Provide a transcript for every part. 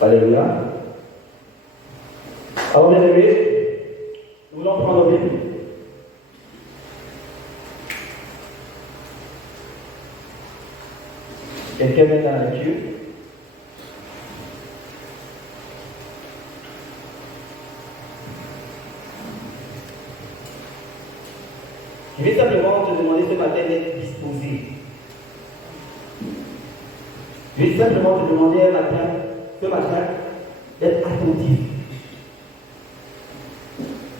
Alléluia. Alors, bien aimés, nous voulons prendre nos Bibles. Quelqu'un met dans la lecture. Je vais simplement te demander ce matin d'être disposé. Je vais simplement te demander ce matin, d'être attentif.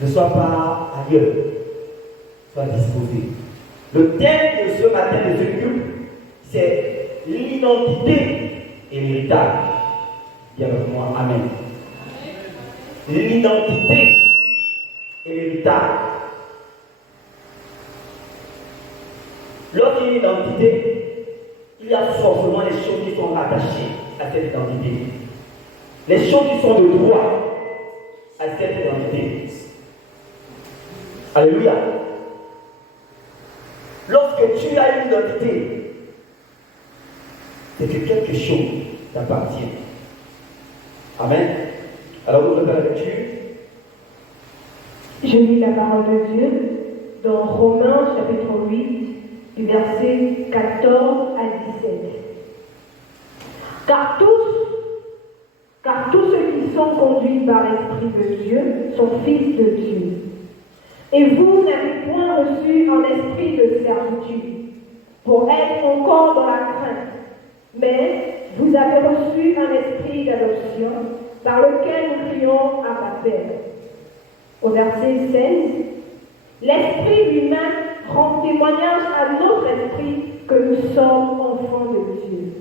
Ne sois pas ailleurs. Sois disposé. Le thème de ce matin de ce culte, c'est l'identité et l'héritage. Dis avec moi, Amen. L'identité et l'héritage. Lorsqu'il y a une identité, il y a forcément les choses qui sont rattachées à cette identité. Les choses qui sont de droit à cette identité. Alléluia. Lorsque tu as une identité, c'est que quelque chose t'appartient. Amen. Alors, vous ouvrez la lecture. Je lis la parole de Dieu dans Romains chapitre 8, du verset 14 à 17. Car tous ceux qui sont conduits par l'Esprit de Dieu sont fils de Dieu. Et vous n'avez point reçu un esprit de servitude pour être encore dans la crainte, mais vous avez reçu un esprit d'adoption par lequel nous crions à Père. Au verset 16, l'Esprit lui-même rend témoignage à notre esprit que nous sommes enfants de Dieu.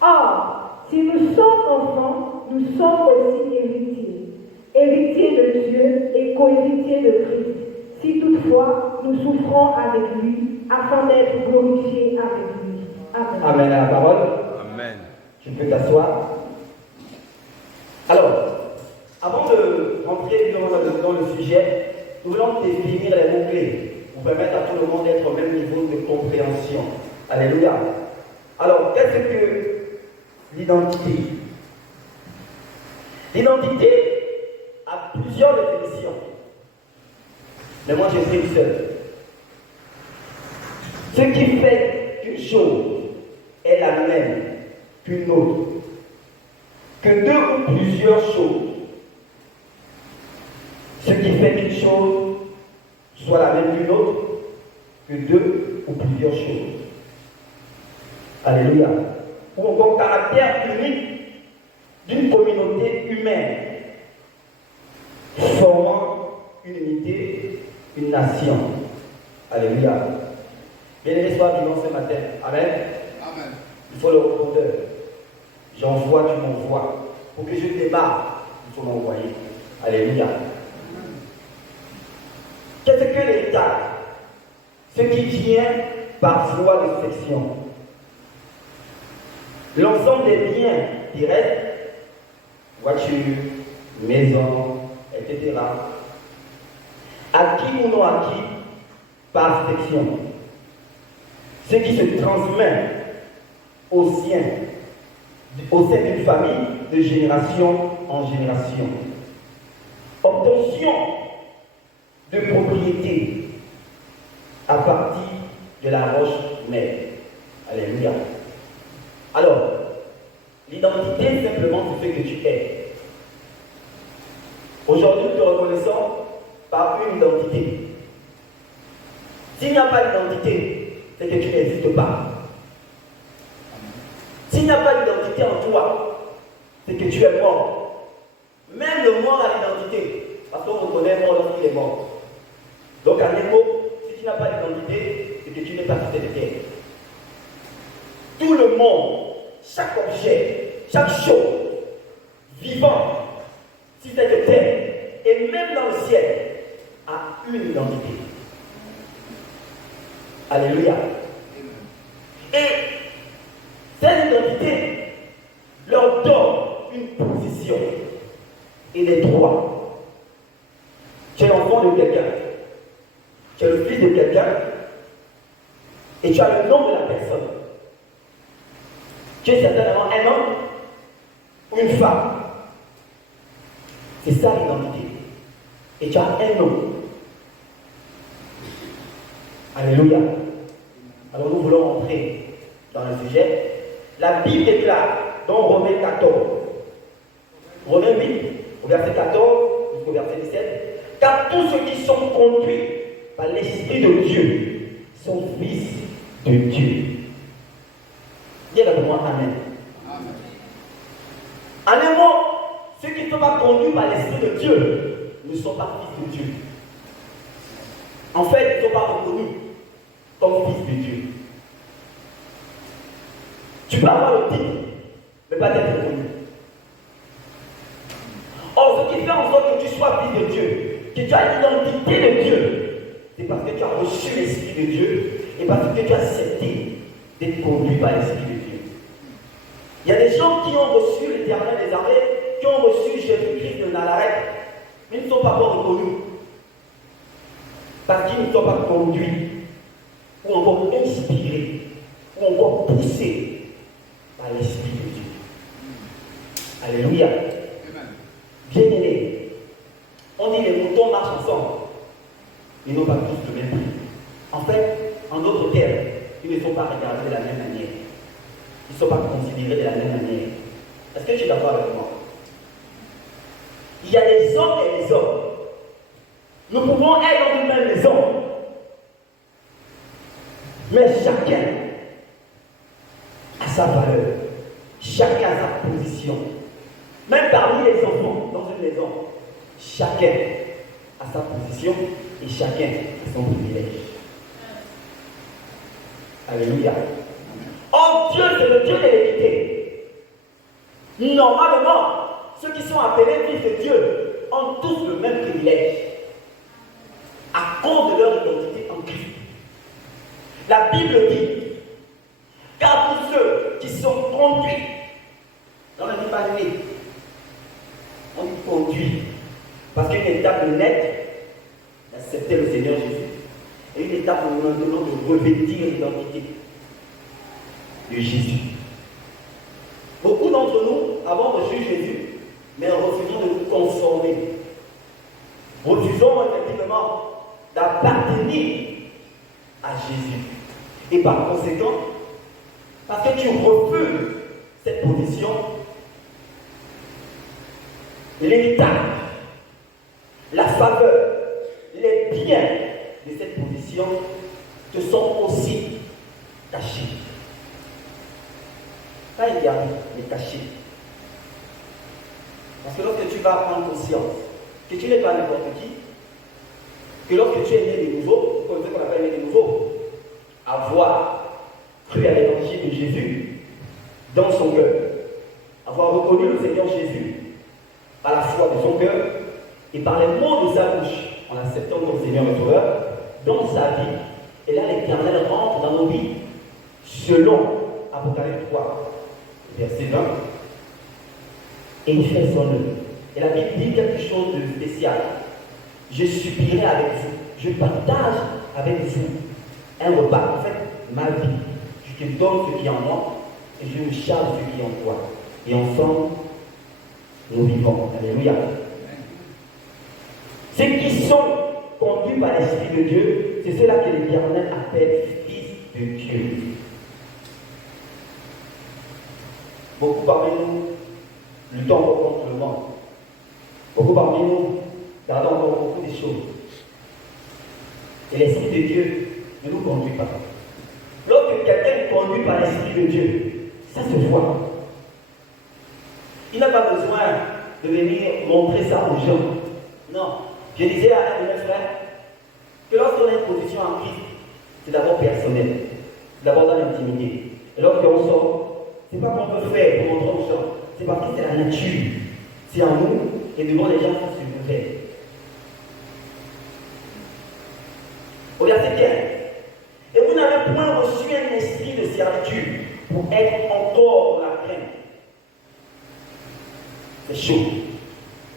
Or, si nous sommes enfants, nous sommes aussi héritiers, héritiers de Dieu et co-héritiers de Christ, si toutefois nous souffrons avec lui, afin d'être glorifiés avec lui. Amen. Amen à la parole. Amen. Tu peux t'asseoir. Alors, avant de rentrer dans le sujet, nous voulons définir les mots-clés pour permettre à tout le monde d'être au même niveau de compréhension. Alléluia. Alors, qu'est-ce que l'identité? L'identité a plusieurs définitions. Mais moi, j'ai pris une seule. Ce qui fait qu'une chose est la même qu'une autre, que deux ou plusieurs choses, ce qui fait qu'une chose soit la même qu'une autre, que deux ou plusieurs choses. Alléluia. Ou encore caractère unique d'une communauté humaine, formant une unité, une nation. Alléluia. Bien-aimés, sois vivant ce matin. Amen. Amen. Il faut le répondeur. J'envoie, tu m'envoies. Pour que je démarre, il faut m'envoyer. Alléluia. Qu'est-ce que l'héritage? Ce qui vient par voie de section. L'ensemble des biens terrestres, voitures, maisons, etc., acquis ou non acquis, par section. Ce qui se transmet au sein d'une famille de génération en génération. Obtention de propriété à partir de la roche mère. Alléluia. Alors, l'identité, simplement, c'est ce que tu es. Aujourd'hui, nous te reconnaissons par une identité. S'il n'y a pas d'identité, c'est que tu n'existes pas. S'il n'y a pas d'identité en toi, c'est que tu es mort. Même le mort a l'identité, parce qu'on reconnaît mort lorsqu'il est mort. Donc, à nouveau, si tu n'as pas d'identité, c'est que tu n'es pas sur cette terre. Tout le monde, chaque objet, chaque chose vivant sur cette terre et même dans le ciel a une identité. Alléluia. Et cette identité leur donne une position et des droits. Tu es l'enfant de quelqu'un, tu es le fils de quelqu'un et tu as le nom de la personne. Tu es certainement un homme ou une femme. C'est ça l'identité. Et tu as un nom. Alléluia. Alors nous voulons entrer dans le sujet. La Bible déclare dans Romains 14, Romains 8, au verset 14 jusqu'au verset 17, car tous ceux qui sont conduits par l'Esprit de Dieu sont fils de Dieu. Dis avec moi Amen. En un mot, ceux qui ne sont pas conduits par l'Esprit de Dieu ne sont pas fils de Dieu. En fait, ils ne sont pas reconnus comme fils de Dieu. Tu peux avoir le titre, mais pas être reconnu. Or, ce qui fait en sorte que tu sois fils de Dieu, que tu as l'identité de Dieu, c'est parce que tu as reçu l'Esprit de Dieu et parce que tu as accepté d'être conduit par l'Esprit de Dieu. Il y a des gens qui ont reçu l'Éternel des armées, qui ont reçu Jésus-Christ de Nazareth, mais ils ne sont pas encore reconnus. Parce qu'ils ne sont pas conduits, ou encore inspirés, ou encore poussés par l'Esprit de Dieu. Alléluia. Bien-aimés, on dit les moutons marchent ensemble, ils n'ont pas tous le même prix. En fait, en d'autres termes, ils ne sont pas regardés de la même manière. Ils ne sont pas considérés de la même manière. Est-ce que tu es d'accord avec moi? Il y a des hommes et des hommes. Nous pouvons être dans une même maison, mais chacun a sa valeur, chacun a sa position. Même parmi les enfants dans une maison, chacun a sa position et chacun a son privilège. Alléluia. Or, Dieu, c'est le Dieu de l'équité. Normalement, ceux qui sont appelés fils de Dieu ont tous le même privilège à cause de leur identité en Christ. La Bible dit, car tous ceux qui sont conduits, on ne dit pas nés, on dit conduits, parce qu'il y a une étape de naître, d'accepter le Seigneur Jésus, et une étape de revêtir l'identité de Jésus. Beaucoup d'entre nous avons reçu Jésus, mais refusons de nous conformer. Refusons effectivement d'appartenir à Jésus. Et par conséquent, parce que tu refuses cette position, l'héritage, la faveur, les biens de cette position te sont aussi cachés. Pas interdits, mais cachés. Parce que lorsque tu vas prendre conscience que tu n'es pas n'importe qui, que lorsque tu es né de nouveau, vous connaissez qu'on appelle né de nouveau, avoir cru à l'évangile de Jésus dans son cœur, avoir reconnu le Seigneur Jésus par la foi de son cœur et par les mots de sa bouche, en acceptant comme Seigneur et Sauveur, dans sa vie. Et là, l'Éternel rentre dans nos vies, selon Apocalypse 3, verset 20, et il fait son œuvre. Et la Bible dit quelque chose de spécial. Je subirai avec vous, je partage avec vous un repas, en fait, ma vie. Je te donne ce qui est en moi et je me charge ce qui est en toi. Et ensemble, nous vivons. Alléluia. Ceux qui sont conduits par l'Esprit de Dieu, c'est ceux-là que l'Éternel appelle fils de Dieu. Beaucoup parmi nous luttons encore contre le monde. Beaucoup parmi nous gardons encore beaucoup de choses. Et l'Esprit de Dieu ne nous conduit pas. Lorsque quelqu'un est conduit par l'Esprit de Dieu, ça se voit. Il n'a pas besoin de venir montrer ça aux gens. Non. Je disais à un de mes frères que lorsqu'on a une position en Christ, c'est d'abord personnel. C'est d'abord dans l'intimité. Et lorsqu'on sort, c'est pas qu'on peut faire pour montrer aux gens. C'est parce que c'est la nature. C'est en nous et devant les gens qu'on se fait. Au verset 15. Et vous n'avez point reçu un esprit de servitude pour être encore dans la crainte. C'est chaud.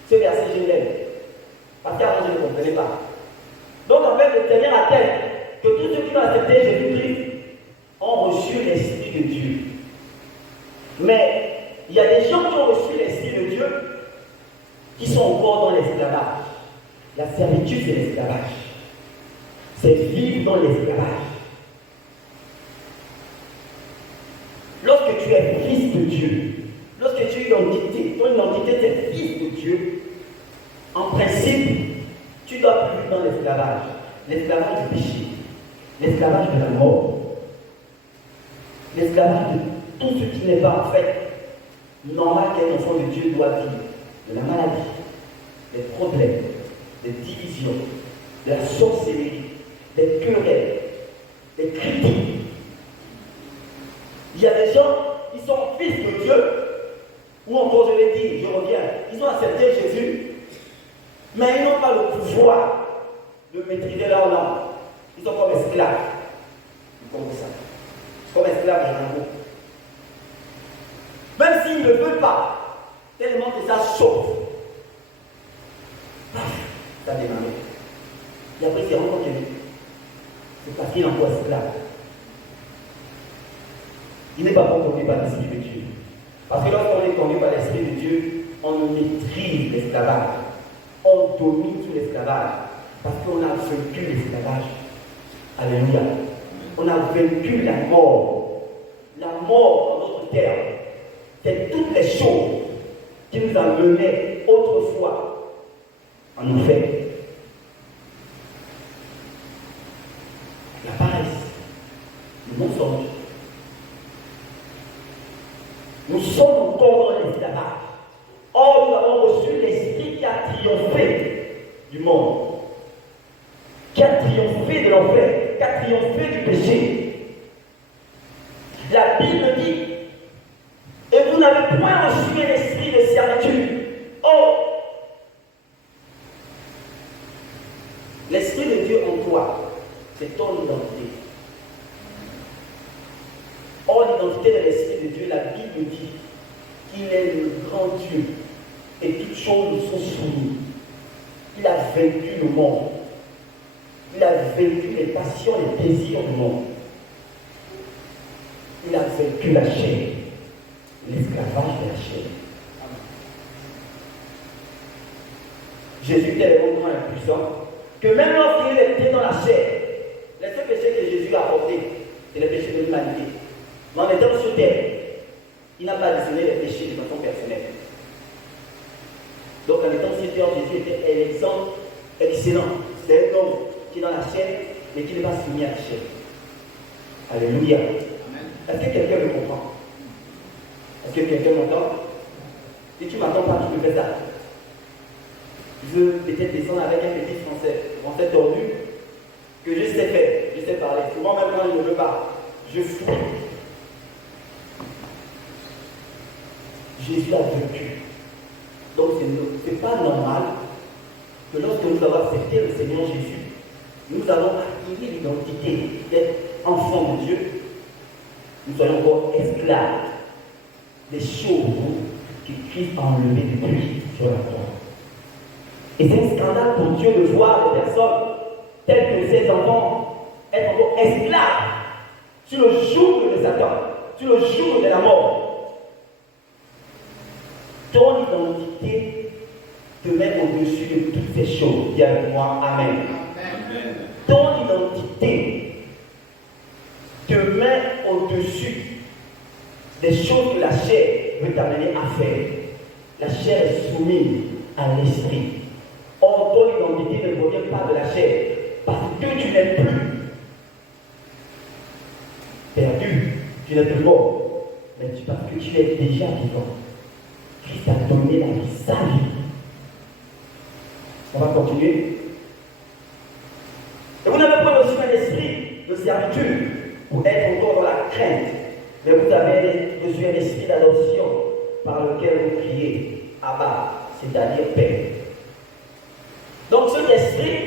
Ce verset, je l'aime. Parce qu'avant, je ne comprenais pas. Donc, en fait, le Seigneur atteste que tous ceux qui ont accepté Jésus-Christ ont reçu l'Esprit de Dieu. Mais il y a des gens qui ont reçu l'Esprit de Dieu, qui sont encore dans l'esclavage. La servitude, c'est l'esclavage. C'est vivre dans l'esclavage. Lorsque tu es fils de Dieu, lorsque tu es identité, ton identité c'est fils de Dieu, en principe, tu dois plus vivre dans l'esclavage. L'esclavage du péché, l'esclavage de la mort, l'esclavage de tout ce qui n'est pas en fait normal qu'un enfant de Dieu doit vivre. De la maladie, des problèmes, des divisions, de la sorcellerie, des querelles, des critiques. Il y a des gens, ils sont fils de Dieu, ou encore je l'ai dit, je reviens, ils ont accepté Jésus, mais ils n'ont pas le pouvoir de maîtriser leur langue. Ils sont comme esclaves. Comme ça. Comme esclaves de l'amour. Même s'ils ne veulent pas, tellement que ça chauffe. Ça démarre. Et après, c'est encore qu'il c'est parce qu'il est encore esclave. Il n'est pas conduit par l'Esprit de Dieu. Parce que lorsqu'on est conduit par l'Esprit de Dieu, on maîtrise l'esclavage. On domine sur l'esclavage. Parce qu'on a vaincu l'esclavage. Alléluia. On a vaincu la mort. La mort, en d'autres termes, c'est toutes les choses qui nous ont menés autrefois en enfer. La paresse, le mensonge. Nous sommes encore dans l'esclavage. Or, nous avons reçu l'Esprit qui a triomphé du monde, qui a triomphé de l'enfer, qui a triomphé du péché. La Bible dit, et vous n'avez point reçu un esprit de servitude. Oh, l'Esprit de Dieu en toi, c'est ton identité. Or, l'identité de l'Esprit de Dieu, la Bible dit qu'il est le grand Dieu et toutes choses nous sont soumises. Il a vaincu le monde. Il a vaincu les passions, les désirs du monde. Il a vaincu la chair, l'esclavage de la chair. Jésus était tellement impuissant que même lorsqu'il était dans la chair, les seuls péchés que Jésus a apportés, c'est les péchés de l'humanité. Mais en étant sur terre, il n'a pas additionné les péchés de façon personnelle. Donc en étant sur terre, Jésus était un exemple excellent. C'est un homme qui est dans la chair, mais qui n'est pas soumis à la chair. Alléluia. Est-ce que quelqu'un me comprend? Est-ce que quelqu'un m'entend? Si tu ne m'entends pas, tu me fais ça. Je veux peut-être descendre avec un petit français tordu, que je sais faire, je sais parler. Souvent même quand je ne veux pas, je fous. Jésus a vaincu. Donc ce n'est pas normal que lorsque nous avons accepté le Seigneur Jésus, nous avons acquis l'identité d'être enfants de Dieu, nous soyons encore esclaves des choses que Christ a enlevées depuis sur la croix. Et c'est un scandale pour Dieu de voir des personnes telles que ces enfants être encore esclaves sur le jour de Satan, sur le jour de la mort. Ton identité te met au-dessus de toutes ces choses. Dis avec moi, Amen. Amen. Ton identité te met au-dessus des choses que la chair veut t'amener à faire. La chair est soumise à l'esprit. Or, ton identité ne provient pas de la chair, parce que tu n'es plus perdu, tu n'es plus mort, mais parce que tu es déjà vivant. Christ a donné la vie, sa vie. On va continuer. Et vous n'avez pas reçu un esprit de servitude pour être encore dans la crainte, mais vous avez reçu un esprit d'adoption par lequel vous criez Abba, c'est-à-dire Père. Donc cet esprit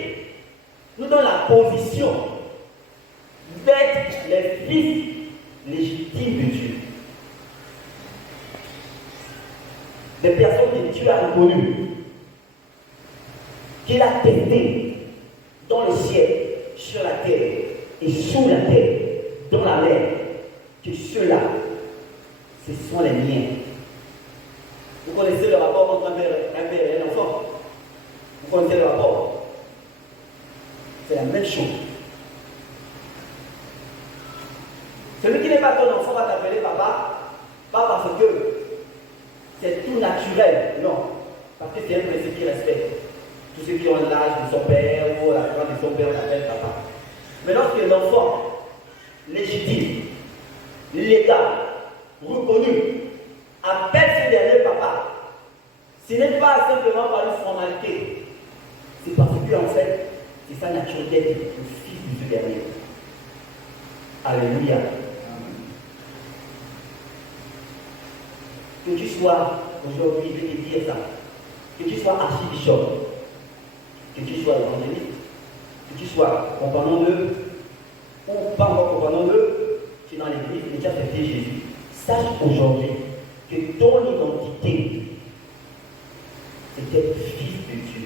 nous donne la position d'être les fils légitimes de Dieu. Des personnes que Dieu a reconnues, qu'il a testées dans le ciel, sur la terre et sous la terre, dans la mer, que ceux-là, ce sont les miens. Vous connaissez le rapport entre un père et un enfant. Vous connaissez le rapport. C'est la même chose. Celui qui n'est pas ton enfant va t'appeler papa, pas parce que c'est tout naturel, non. Parce que c'est un principe qui respecte. Tous ceux qui ont l'âge de son père ou la grande de son père l'appellent papa. Mais lorsque l'enfant légitime, légal, reconnu, appelle ce dernier papa, ce n'est pas simplement par une formalité, c'est parce que en fait, c'est sa nature d'être le fils de ce dernier. Alléluia. Que tu sois aujourd'hui, je vais te dire ça, que tu sois archibishop, que tu sois évangéliste, que tu sois compagnon d'eux, ou pas encore compagnon d'eux, tu es dans l'église et tu as accepté Jésus. Sache aujourd'hui que ton identité, c'est d'être fils de Dieu,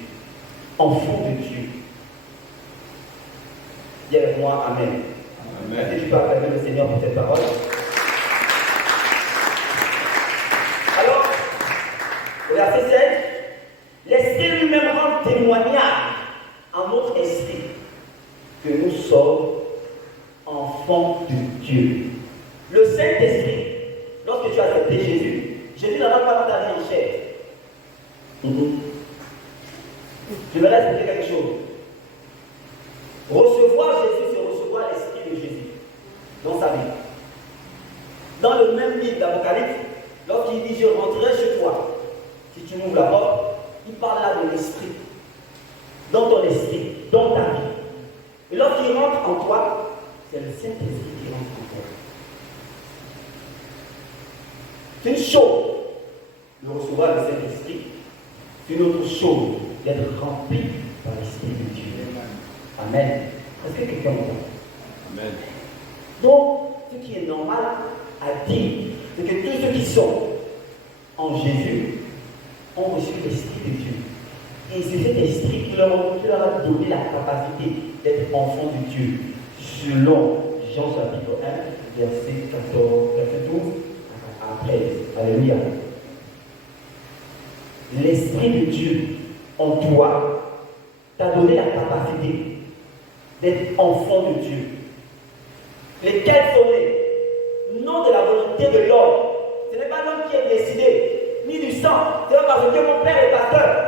enfant de Dieu. Dis avec moi, Amen. Amen. Est-ce que tu peux acclamer le Seigneur pour cette parole? Alors, au verset 7, l'Esprit lui-même rend témoignage à notre esprit que nous sommes enfants de Dieu. Le Saint-Esprit, lorsque tu as accepté Jésus n'a pas ta vie en chair. Je vais expliquer quelque chose. Recevoir Jésus, c'est recevoir l'Esprit de Jésus dans sa vie. Dans le même livre d'Apocalypse, lorsqu'il dit « Je rentrerai chez toi », si tu m'ouvres la porte, il parle là de l'Esprit. Dans ton esprit, dans ta vie. Et lorsqu'il rentre en toi, c'est le Saint-Esprit qui rentre en toi. C'est une chose de recevoir le Saint-Esprit, c'est une autre chose d'être rempli par l'Esprit de Dieu. Amen. Est-ce que quelqu'un m'entend? Amen. Donc, ce qui est normal à dire, c'est que tous ceux qui sont en Jésus ont reçu l'Esprit de Dieu. Et c'est cet esprit qui leur a donné la capacité d'être enfant de Dieu, selon Jean chapitre 1, verset 14, verset 12 à 13. Alléluia. L'Esprit de Dieu en toi t'a donné la capacité d'être enfant de Dieu. Lesquels sont nés, non de la volonté de l'homme. Ce n'est pas l'homme qui est décidé, ni du sang. C'est pas parce que mon père est pasteur.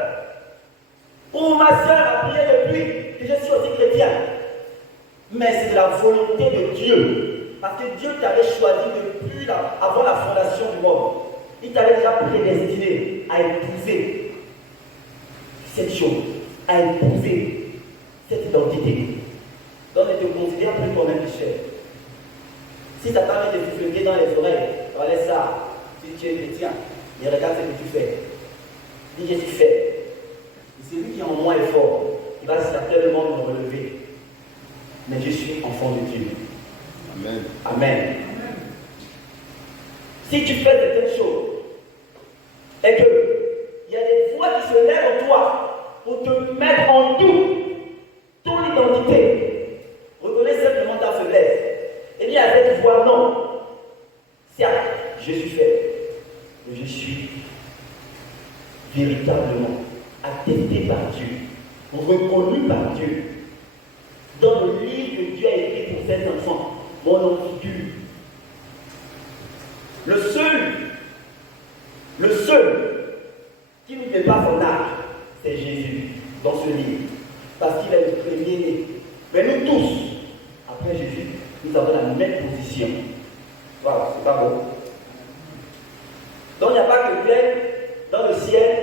Ou ma soeur a prié depuis que je suis aussi chrétien. Mais c'est de la volonté de Dieu. Parce que Dieu t'avait choisi depuis avant la fondation du monde. Il t'avait déjà prédestiné à épouser cette chose, à épouser cette identité. Donc ne te considère plus comme un pécheur. Si ta femme te souffle dans les oreilles, laisse ça. Si tu es chrétien, et regarde ce que tu fais. Dis que tu fais. Et celui qui est en moi est fort. Il va certainement me relever. Mais je suis enfant de Dieu. Amen. Amen. Si tu fais certaines choses, et qu'il y a des voix qui se lèvent en toi pour te mettre en doute ton identité, reconnais simplement ta faiblesse. Et dis à cette voix, non. Certes, je suis faible, mais je suis véritablement attesté par Dieu, reconnu par Dieu. Dans le livre que Dieu a écrit pour ses enfants, mon nom figure. Le seul qui ne fait pas son âge, c'est Jésus, dans ce livre. Parce qu'il est le premier-né. Mais nous tous, après Jésus, nous avons la même position. Voilà, c'est pas bon. Donc il n'y a pas que plein dans le ciel.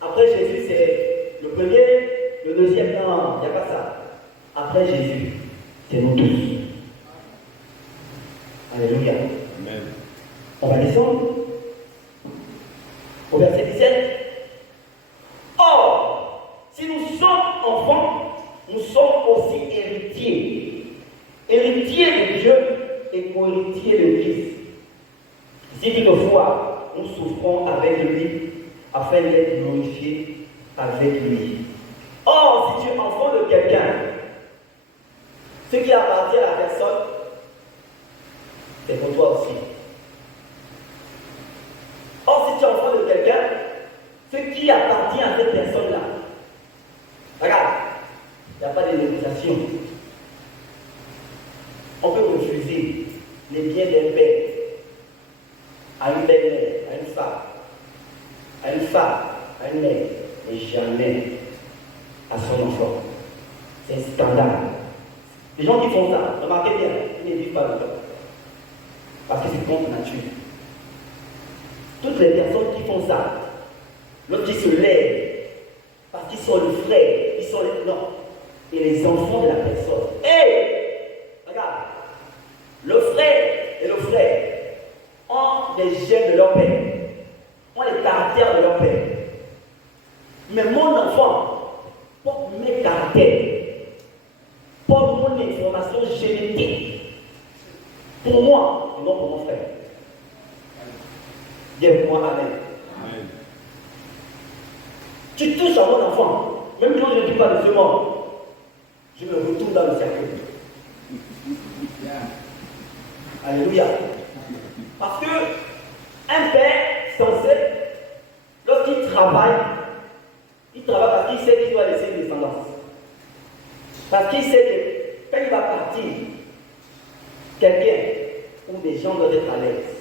Après Jésus, c'est le premier, le deuxième. Non, il n'y a pas ça. Après Jésus, c'est nous tous. Alléluia. Amen. On va descendre au verset 17. Or, si nous sommes enfants, nous sommes aussi héritiers. Héritiers de Dieu et co-héritiers de Christ. Si toutefois nous souffrons avec lui, afin d'être glorifiés avec lui. Or, si tu es enfant de quelqu'un, ce qui appartient à la personne, c'est pour toi aussi. Or, si si tu es enfant de quelqu'un, ce qui appartient à cette personne-là, regarde, il n'y a pas de négociation. On peut refuser les biens d'un père à une belle-mère, à une femme, à une mère, mais jamais à son enfant. C'est un scandale. Les gens qui font ça, remarquez bien, ils ne vivent pas longtemps. Parce que c'est contre nature. Toutes les personnes qui font ça, lorsqu'ils se lèvent, parce qu'ils sont le frère, ils sont les non, et les enfants de la personne. Regarde, le frère et le frère ont des gènes de leur père, ont les caractères de leur père. Mais mon enfant porte mes caractères, porte mon information génétique pour moi et non pour mon frère. Dis-moi Amen. Amen. Tu touches à mon enfant, même quand je ne dis pas de ce monde, je me retourne dans le cercle. Alléluia. Parce que un père censé, lorsqu'il travaille, il travaille parce qu'il sait qu'il doit laisser une descendance. Parce qu'il sait que quand il va partir, quelqu'un ou des gens doivent être à l'aise.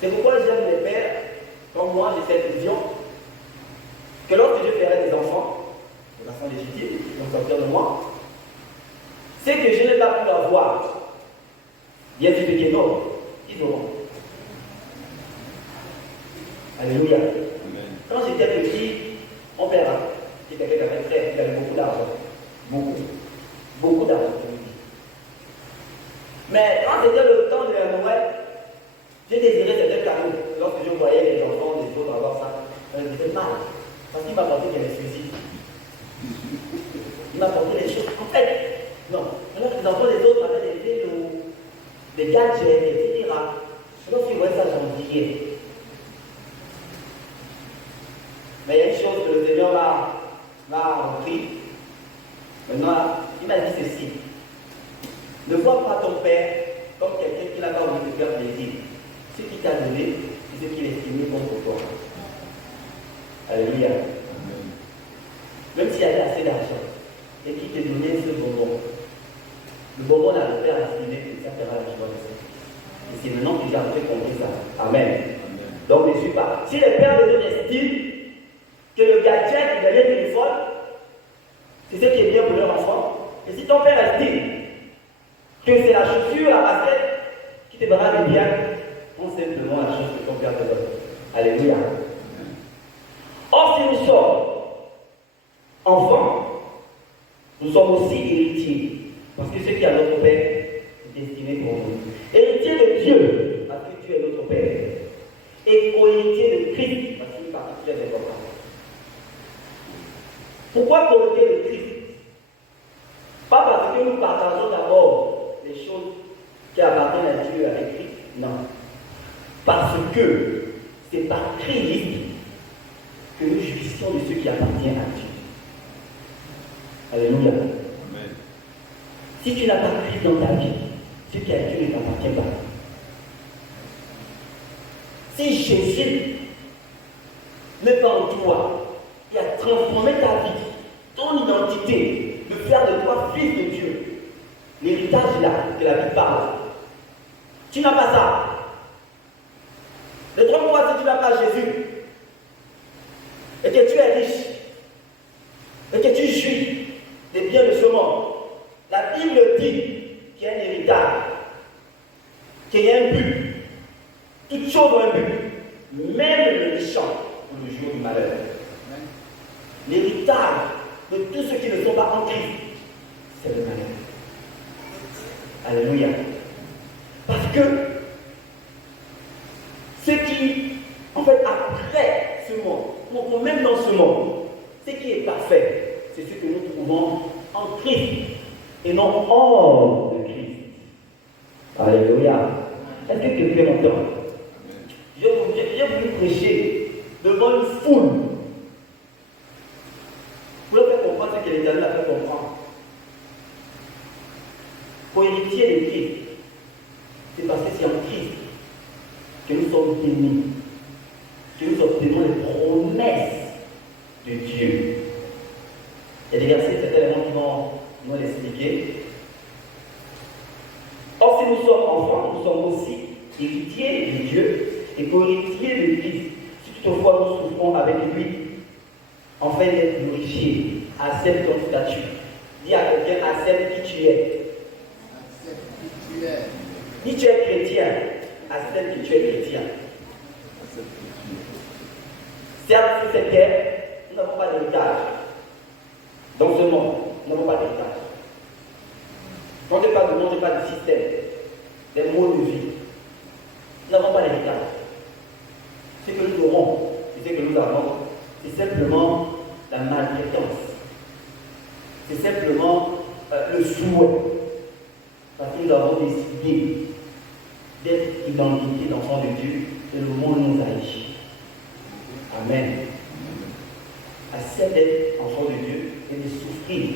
C'est pourquoi j'aime les pères, comme moi j'ai cette vision, que lorsque je ferai des enfants légitimes, qui vont sortir de moi, c'est que je n'ai pas pu avoir. Bien sûr que non, ils auront. Alléluia. Amen. Quand j'étais petit, mon père, qui était quelqu'un qui avait très, il avait beaucoup d'argent. Beaucoup d'argent. Mais quand c'était le temps de la Noël, j'ai désiré certains cadeaux. Lorsque je voyais les enfants, les autres avoir ça, je me disais mal. Parce qu'il m'a apporté des suicides. Il m'a apporté des choses. En fait, non. Alors que les enfants des autres avaient des vélos, des gadgets, etc. Lorsqu'ils voyaient ça, j'en disais. Mais il y a une chose que le Seigneur m'a appris. Maintenant, il m'a dit ceci. Ne vois pas ton père comme quelqu'un qui n'a pas envie de faire plaisir. Ce qu'il t'a donné, c'est ce qu'il estimait contre toi. Alléluia. Même s'il y avait assez d'argent et qu'il te donnait ce bonbon, le bonbon là, le père a estimé que ça fera la joie de ça. Et c'est maintenant que j'ai appris compris ça. Amen. Donc ne suis pas. Si les pères de Dieu estiment que le gadget, le téléphone, c'est ce qui est bien pour leur enfant, et si ton père estime que c'est la chaussure, la basket qui te donnera des biens, prends simplement la chose que ton père te donne. Alléluia. Or, si nous sommes enfants, nous sommes aussi héritiers. Parce que ce qui est à notre Père est destiné pour nous. Héritier de Dieu, parce que Dieu est notre Père. Et co-héritier de Christ, parce qu'il est particulièrement important. Pourquoi co-héritier de Christ? Pas parce que nous partageons d'abord les choses qui appartiennent à Dieu avec Christ. Non. Parce que c'est par Christ que nous jouissons de ce qui appartient à Dieu. Alléluia. Amen. Si tu n'as pas Christ dans ta vie, ce qui est à Dieu ne t'appartient pas. Si Jésus n'est pas en toi, il a transformé ta vie, ton identité, de faire de toi fils de Dieu, l'héritage là que la vie parle. Tu n'as pas ça. Ne trompe pas si tu n'as pas Jésus et que tu es riche et que tu jouis des biens de ce monde. La Bible dit qu'il y a un héritage, qu'il y a un but. Toute chose a un but, même le méchant pour le jour du malheur. L'héritage de tous ceux qui ne sont pas en Christ, c'est le malheur. Alléluia. Parce que ce qui, en fait, après ce monde, ou même dans ce monde, ce qui est parfait, c'est ce que nous trouvons en Christ et non hors de Christ. Alléluia. Est-ce que quelqu'un m'entend? J'ai voulu prêcher devant une foule pour leur faire comprendre ce que l'Éternel a fait comprendre. Pour héritier de Christ, c'est parce que c'est en Christ que nous sommes bénis. promesse de Dieu. Il y a des versets, c'est éléments qui vont l'expliquer. Or, si nous sommes enfants, nous sommes aussi héritiers de Dieu et co-héritiers de Christ. Si toutefois nous souffrons avec lui, en fait d'être glorifiés, accepte ton statut. Dis à quelqu'un, accepte qui tu es. Accepte qui tu es. Dis tu es chrétien, accepte que tu es chrétien. Certes, sur cette terre, nous n'avons pas d'héritage. Dans ce monde, nous n'avons pas d'héritage. Quand je parle de monde, je parle du système, des mots de vie. Nous n'avons pas d'héritage. Ce que nous aurons, et ce que nous avons, c'est simplement la maltraitance. C'est simplement le souhait. Parce que nous avons décidé d'être identifiés d'enfants de Dieu et le monde nous a échoué. Amen. Accepte d'être enfant de Dieu et de souffrir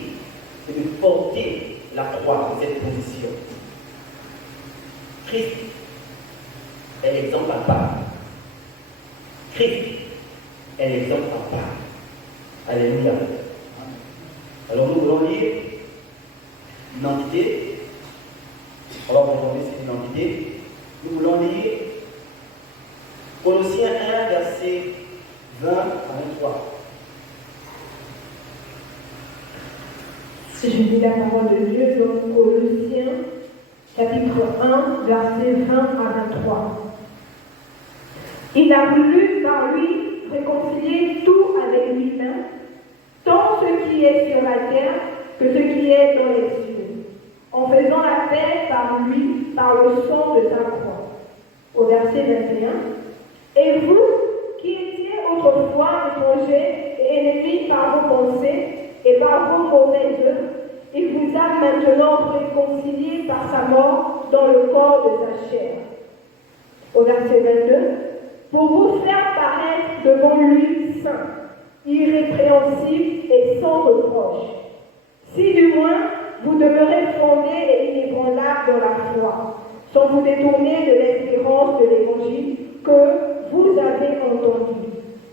et de porter la croix de cette position. Christ est l'exemple à part. Christ est l'exemple à part. Alléluia. Alors nous voulons lire l'identité. On va regarder cette identité. Nous voulons lire Colossiens 1, verset 20 à 23. Je lis la parole de Dieu, donc Colossiens, chapitre 1, verset 20 à 23. Il a voulu par lui réconcilier tout avec lui-même, tant ce qui est sur la terre que ce qui est dans les cieux, en faisant la paix par lui, par le sang de sa croix. Au verset 21. Et vous, qui étiez autrefois étrangers et ennemis par vos pensées et par vos mauvaises œuvres, il vous a maintenant réconciliés par sa mort dans le corps de sa chair. Au verset 22. Pour vous faire paraître devant lui saint, irrépréhensible et sans reproche. Si du moins vous demeurez fondés et inébranlables dans la foi, sans vous détourner de l'espérance de l'évangile que vous avez entendu,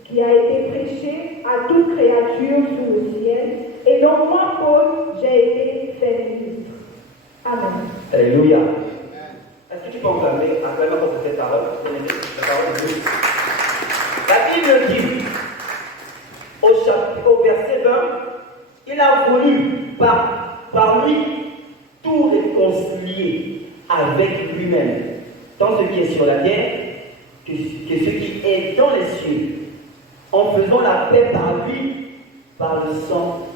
qui a été prêché à toute créature sous le ciel, et dont moi, Paul, j'ai été fait ministre. Amen. Alléluia. Est-ce que tu peux acclamer pour cette parole? La parole de Dieu. La Bible dit, au verset 20, il a voulu par lui tout réconcilier avec lui-même, tant ce qui est sur la terre que ce qui est dans les cieux, en faisant la paix par lui, par le sang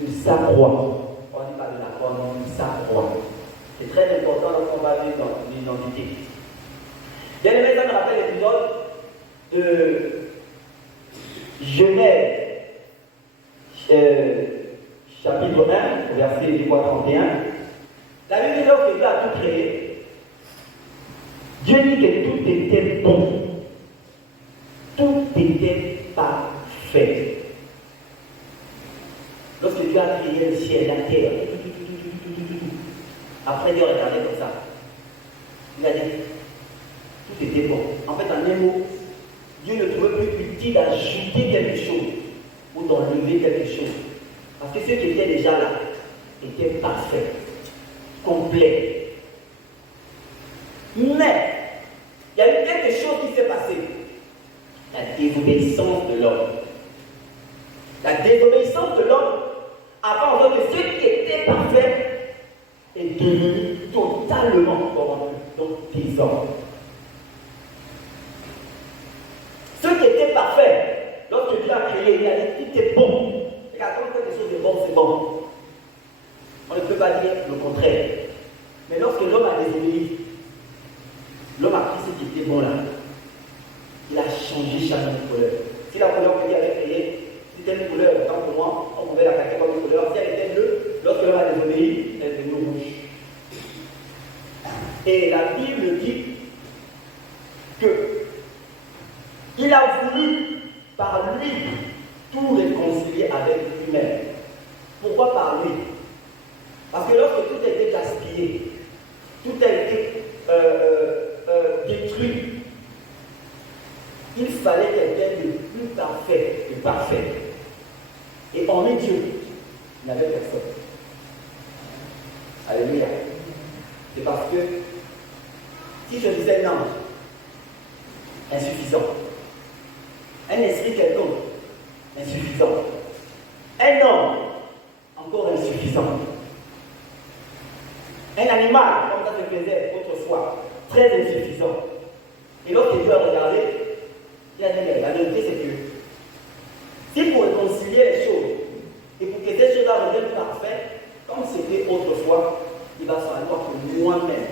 de sa croix. On dit pas de la croix, non, de sa croix. C'est très important lorsqu'on va vivre dans l'identité. Bien aimé, ça me rappelle l'épisode de Genèse, chapitre 1, verset 31. La Bible dit lorsque Dieu a tout créé, Dieu dit que tout était bon. Tout était parfait. Lorsque Dieu a créé le ciel, la terre, après Dieu a regardé comme ça. Il a dit, tout était bon. En fait, en un mot, Dieu ne trouvait plus utile d'ajouter quelque chose ou d'enlever quelque chose. Parce que ce qui était déjà là était parfait, complet. Mais, il y a eu quelque chose qui s'est passé. La désobéissance de l'homme. La désobéissance de l'homme a fait en sorte que ce qui était parfait est devenu totalement corrompu, donc désordre. Ce qui était parfait, lorsque Dieu a créé, il a dit tout est bon. Et quand quelque chose est bon, c'est bon. On ne peut pas dire le contraire. Mais lorsque l'homme a désobéi, l'homme a pris ce qui était bon là. Il a changé chacun de couleur. Si la couleur que Dieu avait créée, c'était une couleur, autant pour moi, on pouvait l'attaquer comme une couleur. Si elle était bleue, lorsque l'homme a désobéi, elle est devenue rouge. Et la Bible dit que il a voulu par lui tout réconcilier avec lui-même. Pourquoi par lui? Parce que lorsque tout a été gaspillé, tout a été détruit, il fallait quelqu'un de plus parfait que parfait. Et hormis Dieu, il n'avait personne. Alléluia. C'est parce que si je disais un ange, insuffisant. Un esprit quelconque, insuffisant. Un homme, encore insuffisant. Un animal, comme ça se faisait autrefois, très insuffisant. Et lorsque Dieu a regardé, il a dit, mais la vérité c'est que si pour réconcilier les choses et pour que ces choses-là reviennent parfaites, comme c'était autrefois, il va falloir que moi-même,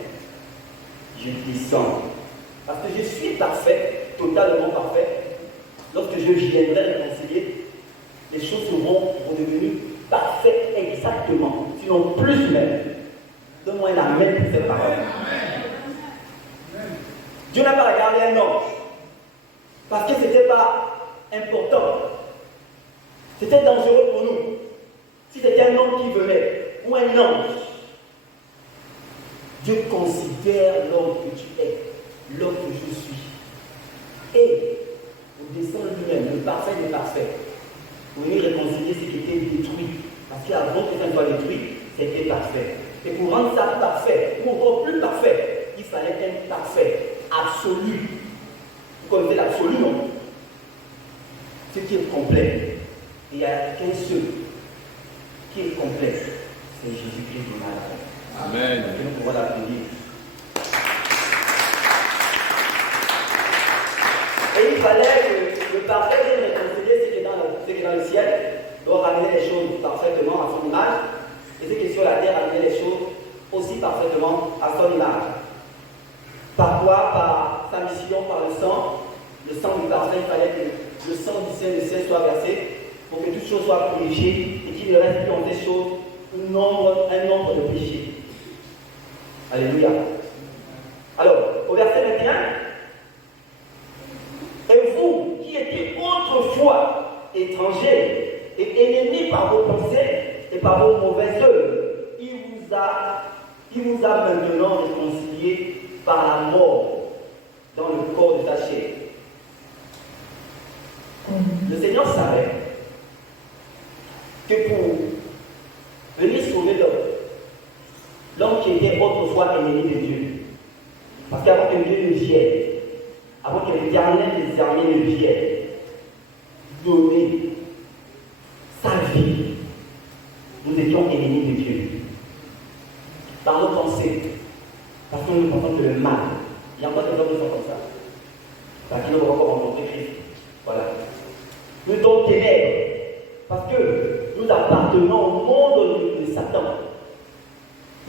je descende. Parce que je suis parfait, totalement parfait. Lorsque je viendrai réconcilier, les choses seront devenues parfaites exactement, sinon plus même. Donne-moi un amen pour cette parole. Dieu n'a pas regardé un ange parce que ce n'était pas important. C'était dangereux pour nous. Si c'était un homme qui venait ou un ange, Dieu considère l'homme que tu es, l'homme que je suis. Et pour descendre lui-même, le parfait des parfaits, pour venir réconcilier ce qui était détruit. Parce qu'avant que ça soit détruit, c'était parfait. Et pour rendre ça parfait, ou encore plus parfait, il fallait un parfait, absolu. Vous connaissez l'absolu, non? Ce qui est complet. Et il n'y a qu'un seul qui est complet. C'est Jésus-Christ de Nazareth. Amen. Et nous pouvons l'applaudir. Et il fallait que le parfait vienne réconcilier ce qui est dans le ciel, doit ramener les choses parfaitement à son image, et ce qui est sur la terre, ramener les choses aussi parfaitement à son image. Par quoi? Par sa mission, par le sang du parfait. Il fallait que le sang du ciel soit versé pour que toutes choses soient purifiées et qu'il ne reste plus en des choses un nombre de péchés. Alléluia. Alors, au verset 21, et vous qui étiez autrefois étrangers et ennemis par vos pensées et par vos mauvaises œuvres, il vous a maintenant réconciliés par la mort dans le corps de sa chair. Le Seigneur savait que pour venir sauver l'homme qui était autrefois ennemi de Dieu, parce qu'avant que Dieu ne vienne, avant que l'Éternel des armées ne vienne, donner sa vie, nous étions ennemis de Dieu. Par nos pensées, parce que nous pensons que le mal, il y a encore des hommes qui sont comme ça, parce qu'ils n'ont pas encore rencontré Christ. Voilà. Nous sommes ténèbres, parce que nous appartenons au monde de Satan.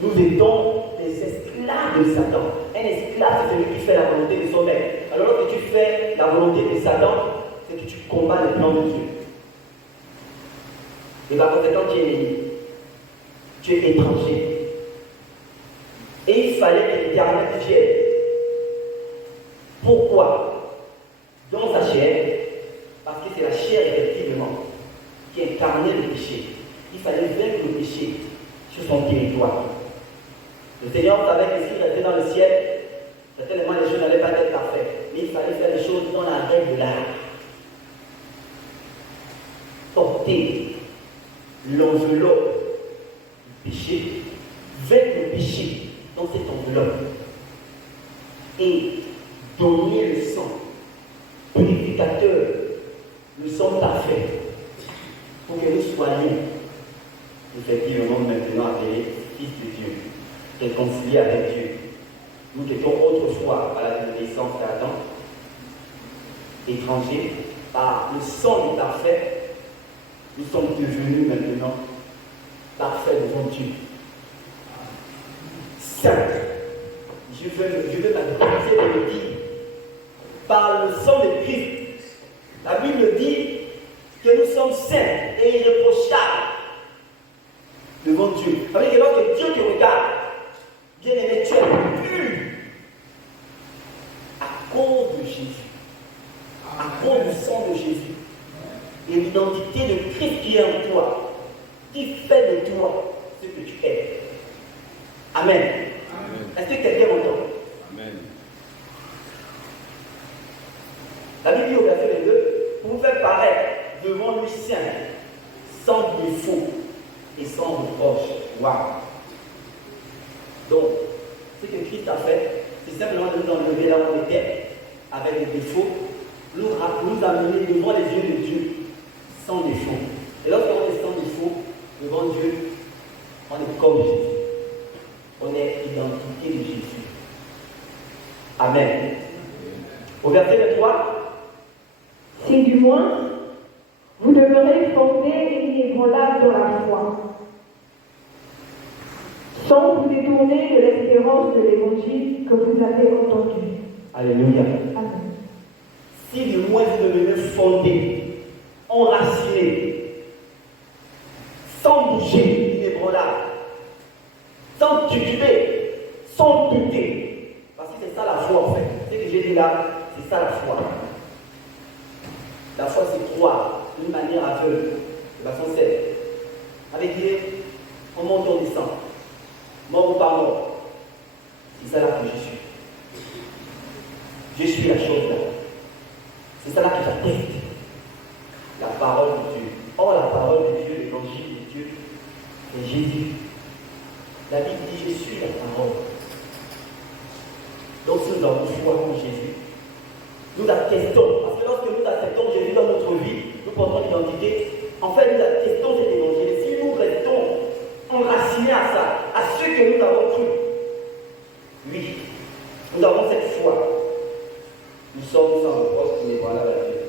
Nous étions des esclaves de Satan. Un esclave, c'est celui qui fait la volonté de son maître. Alors lorsque tu fais la volonté de Satan, c'est que tu combats les plans de Dieu. Et par conséquent, tu es ennemi. Tu es étranger. Et il fallait que l'Éternel vienne. Pourquoi? Dans sa chair, parce que c'est la chair effectivement qui incarnait le péché. Il fallait vaincre le péché sur son territoire. Le Seigneur savait que s'il restait dans le ciel, certainement les choses n'allaient pas être parfaites. Mais il fallait faire les choses dans la règle de l'art. Porter l'enveloppe du péché, vaincre le péché dans cette enveloppe et donner le sang purificateur, le sang parfait, pour que nous soyons effectivement maintenant appelés fils de Dieu, réconciliés avec Dieu. Nous qui étions autrefois à la naissance d'Adam, étrangers, par le sang du parfait, nous sommes devenus maintenant parfaits devant Dieu. Saints. Je veux m'adresser de le dire. Par le sang de Christ, la Bible dit que nous sommes saints et irréprochables devant Dieu. Ça veut dire que lorsque Dieu te regarde, bien aimé, tu es pur à cause de Jésus, à cause du sang de Jésus et l'identité de Christ qui est en toi, qui fait de toi ce que tu es. Amen. Est-ce que quelqu'un m'entend? Amen. La Bible dit au verset 22, lui saint, sans défaut et sans reproche. Waouh! Donc, ce que Christ a fait, c'est simplement de nous enlever là où on était, avec des défauts, nous amener devant les yeux de Dieu, sans défaut. Et lorsqu'on est sans défaut, devant Dieu, on est comme Jésus. On est l'identité de Jésus. Amen. Au verset 23. Si du moins, vous demeurez fondés et inébranlables dans la foi, sans vous détourner de l'espérance de l'évangile que vous avez entendu. Alléluia. Amen. Si du moins vous devenez fondés, enracinés, sans bouger, inébranlables, sans tituber, sans douter. Parce que c'est ça la foi en fait. Ce que j'ai dit là, c'est ça la foi. La foi, c'est croire d'une manière aveugle, de façon saine. Avec dire, on monte, on descend. Mort ou pas mort. C'est ça là que je suis. Je suis la chose là. C'est ça là qui j'atteste. La parole de Dieu. Or, la parole de Dieu, l'évangile de Dieu, c'est Jésus. La Bible dit, je suis la parole. Donc, si nous avons foi en Jésus, nous attestons, parce que lorsque nous acceptons Jésus dans notre vie, nous portons l'identité, en fait, nous attestons cet évangile. Si nous restons enracinés à ça, à ce que nous avons cru, oui, nous avons cette foi, nous sommes sans reproche pour les voilà à Dieu.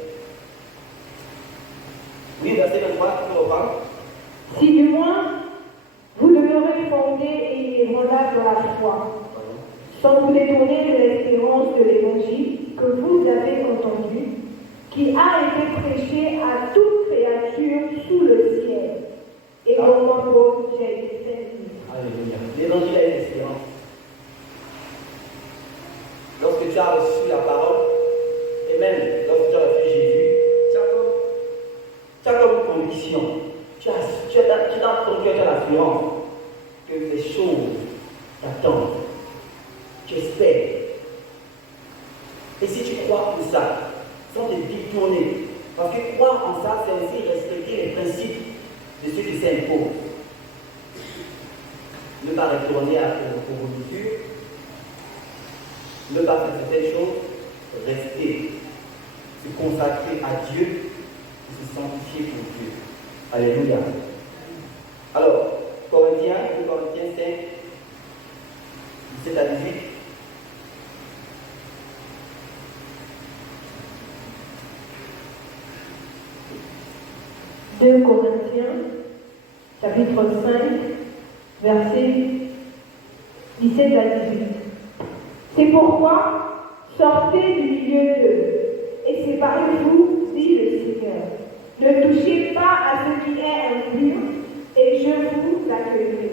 Oui, verset 23, tu peux reprendre. Si du moins, vous demeurez fondés et inébranlables dans la foi, sans vous détourner de l'espérance de l'évangile que vous avez entendu, qui a été prêché à toute créature sous le ciel. Et au moment où j'ai été fait. Alléluia. L'évangile a une espérance. Lorsque tu as reçu la parole, et même lorsque tu as reçu Jésus, tu as comme conviction, tu as dans ton cœur l'assurance que les choses t'attendent. Tu espères. Et si tu crois pour ça, sans te détourner, parce que croire en ça, c'est aussi respecter les principes de ceux qui s'imposent. Ne pas retourner aux religieux, ne pas faire certaines choses, rester, se consacrer à Dieu et se sanctifier pour Dieu. Alléluia. Alors, Corinthiens 5, 17 à 18. « 2 Corinthiens, chapitre 5, versets 17 à 18. C'est pourquoi, sortez du milieu d'eux et séparez-vous, dit le Seigneur. Ne touchez pas à ce qui est impur et je vous accueillerai.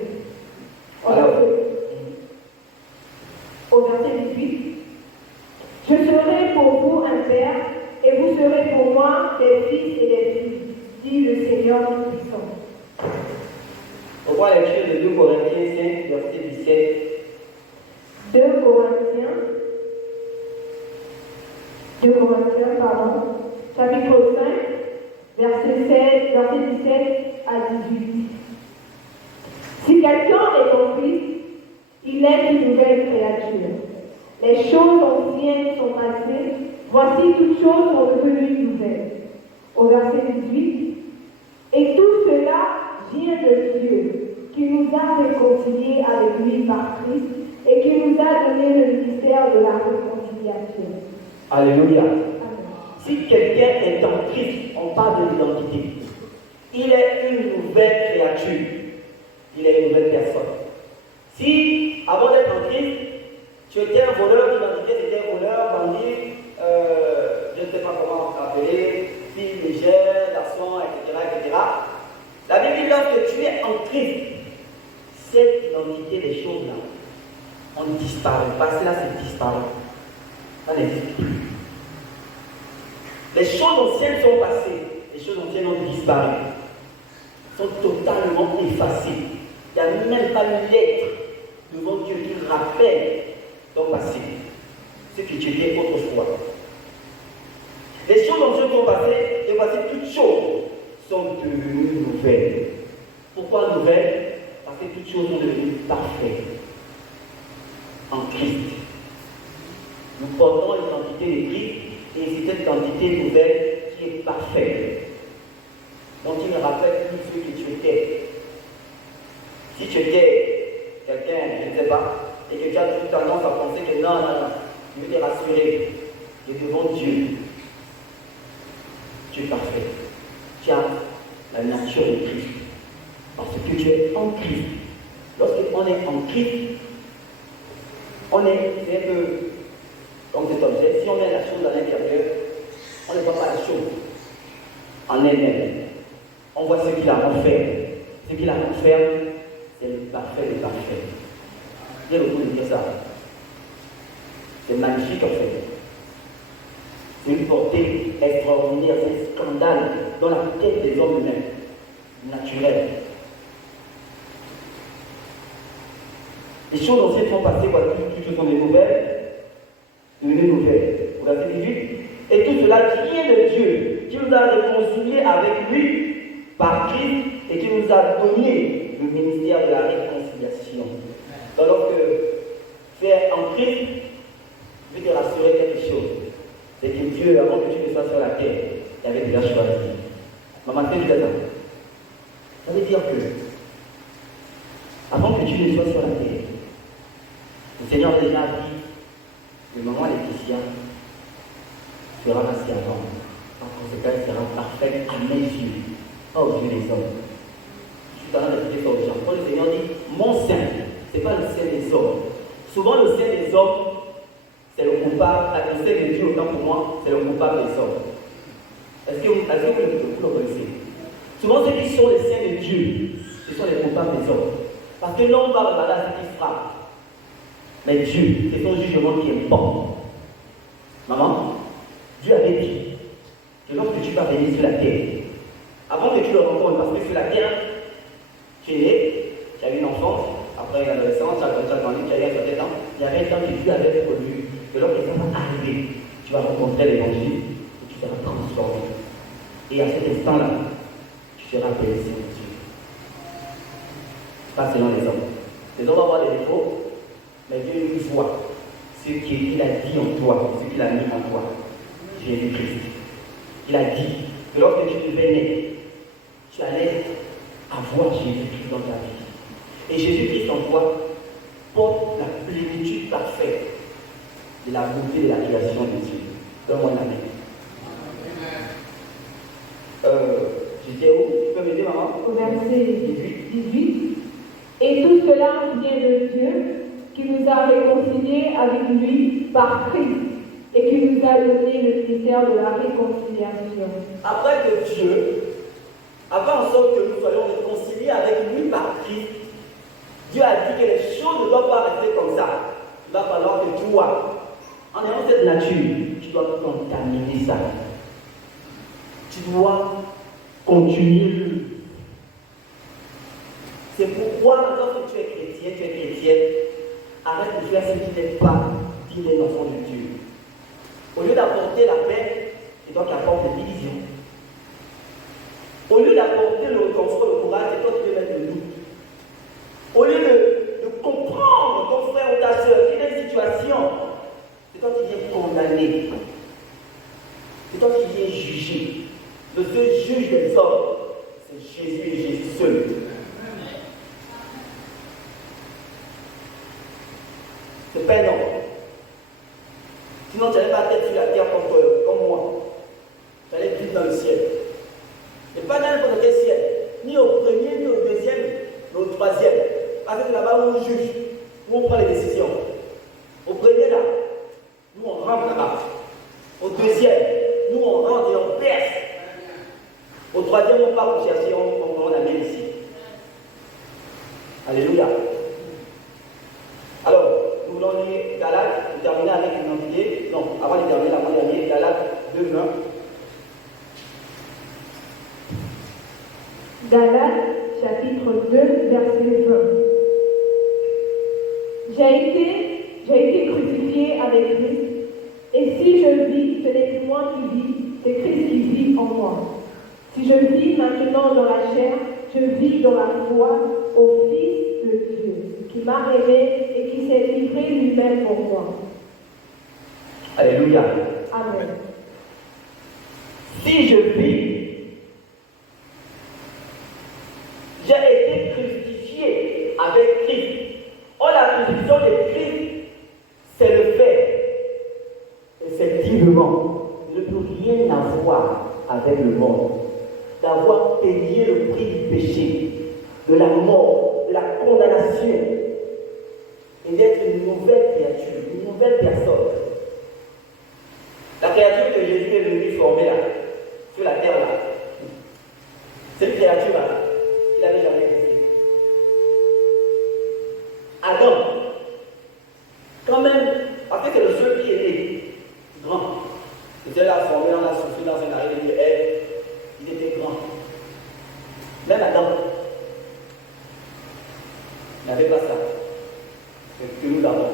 Au verset 18. Je serai pour vous un père et vous serez pour moi des fils et des filles, dit le Seigneur Tout-Puissant. On voit la lecture de 2 Corinthiens 5, verset 17. 2 Corinthiens, chapitre 5, verset 17 à 18. Si quelqu'un est en Christ, il est une nouvelle créature. Les choses anciennes sont passées, voici toutes choses sont devenues nouvelles. Au verset 18, et tout cela vient de Dieu, qui nous a réconciliés avec lui par Christ et qui nous a donné le ministère de la réconciliation. Alléluia. Amen. Si quelqu'un est en Christ, on parle de l'identité. Il est une nouvelle créature. Il est une nouvelle personne. Si, avant d'être en Christ, tu étais un voleur, l'identité c'était un voleur, bandit, je ne sais pas comment t'appeler, fille légère, garçon, etc., etc. La Bible dit lorsque tu es en Christ, cette identité des choses-là, on disparaît. Parce que là, c'est disparu. Ça n'existe plus. Les choses anciennes sont passées, les choses anciennes ont disparu, sont totalement effacées. Il n'y a même pas une lettre devant Dieu qui rappelle ton passé, ce que tu étais autrefois. Les choses anciennes sont passées, et voici toutes choses sont devenues nouvelles. Pourquoi nouvelles? Parce que toutes choses sont devenues parfaites en Christ. Nous portons l'identité de Christ et c'est cette identité nouvelle qui est parfaite. Donc il ne rappelle plus ce que tu étais. Si tu étais quelqu'un, je ne sais pas, et que tu as toute tendance à penser que non, je vais te rassurer, que devant Dieu, tu es parfait. Tu as la nature de Christ. Parce que tu es en Christ. Lorsqu'on est en Christ, on est, c'est un peu comme cet objet. Si on met la chose à l'intérieur, on ne voit pas la chose en elle-même. On voit ce qu'il a renferme. Ce qu'il a renferme, c'est le parfait des parfaits. J'ai le goût de dire ça. C'est magnifique en fait. C'est une portée extraordinaire, c'est un scandale dans la tête des hommes humains, naturels. Les choses anciennes sont passées, voilà, toutes choses sont des nouvelles, devenues nouvelles. Au verset 18, et tout cela vient de Dieu, qui nous a réconciliés avec lui par Christ et qui nous a donné le ministère de la réconciliation. Alors que faire en Christ, je vais te rassurer quelque chose. C'est que Dieu, avant que tu ne sois sur la terre, il avait déjà choisi. Maman, c'est déjà ça. Ça veut dire que, avant que tu ne sois sur la terre, le Seigneur a déjà dit, le moment Laetitia sera ainsi avant. Par conséquent, il sera parfait à mes yeux, pas aux yeux des hommes. Je suis en train d'expliquer ça aux gens. Quand le Seigneur dit, mon sein, ce n'est pas le sein des hommes. Souvent, le sein des hommes, c'est le coupable, le sein de Dieu, autant pour moi, c'est le coupable des hommes. Est-ce que vous le connaissez? Souvent, ceux qui sont les saints de Dieu, ce sont les coupables des hommes. Parce que l'homme va regarder à ce qui frappe. Mais Dieu, c'est son jugement qui est bon. Maman, Dieu avait dit que lorsque tu vas venir sur la terre, avant que tu le rencontres, parce que sur la terre, tu es né, tu as eu une enfance, après l'adolescence, tu as grandi, tu as eu un certain temps, il y avait un temps que Dieu avait produit. Que lorsque ça va arriver, tu vas rencontrer l'évangile et tu seras transformé. Et à cet instant-là, tu seras appelé Dieu. Pas selon les hommes. Les hommes vont avoir des défauts, mais Dieu lui voit ce qu'il a dit en toi, ce qu'il a mis en toi. Jésus-Christ. Il a dit que lorsque tu devais naître, tu allais avoir Jésus-Christ dans ta vie. Et Jésus-Christ en toi porte la plénitude parfaite de la beauté de la création de Dieu. Donne-moi la main. J'étais où? Tu peux m'aider, maman? Au verset 18. Et tout cela vient de Dieu qui nous a réconciliés avec lui par Christ et qui nous a donné le ministère de la réconciliation. Après que Dieu a fait en sorte que nous soyons réconciliés avec lui par Christ, Dieu a dit que les choses ne doivent pas rester comme ça. Il va falloir que toi, en ayant cette nature, tu dois contaminer ça. Tu dois continuer. C'est pourquoi, lorsque tu es chrétienne, arrête de faire ce qui n'est pas digne d'un enfant de Dieu. Au lieu d'apporter la paix, c'est toi qui apportes la division. Au lieu d'apporter le confort, le courage, c'est toi qui veux mettre le doute. Au lieu de comprendre ton frère ou ta soeur qui est dans une situation, c'est toi qui viens condamner. C'est toi qui viens juger. Le seul juge des hommes, c'est Jésus et Jésus seul. C'est pas un homme. Sinon, tu n'allais pas être sur la terre comme moi. Tu allais vivre dans le ciel. Et pas dans n'importe quel ciel. Ni au premier, ni au deuxième, mais au troisième. Parce que c'est là-bas où on juge, où on prend les décisions. Au premier, là, nous on rentre là-bas. Au deuxième, nous on rentre et on perce. Au troisième, on part pour chercher, on amène ici. Alléluia. Alors, nous voulons lire Galates, nous terminer avec l'identité. Non, avant de terminer, l'avant-dernier, Galates 2, 20. Galates, chapitre 2, verset 20. J'ai été crucifié avec Christ, et si je vis, ce n'est plus moi qui vis, c'est Christ qui vit en moi. Si je vis maintenant dans la chair, je vis dans la foi au Fils de Dieu, qui m'a aimé et qui s'est livré lui-même pour moi. Alléluia. Amen. Si je vis, j'ai été crucifié avec Christ. Oh, la crucifixion de Christ, c'est le fait, effectivement, ne peut rien avoir avec le monde, d'avoir payé le prix du péché, de la mort, de la condamnation, et d'être une nouvelle créature, une nouvelle personne. La créature que Jésus est venu former là, sur la terre là, c'est une créature là, qu'il n'avait jamais existé. Adam, quand même, parce que c'est le seul qui était grand. Le seul a formé, on a soufflé dans un arrêt de Ève, il était grand. Même Adam n'avait pas ça. C'est que nous avons.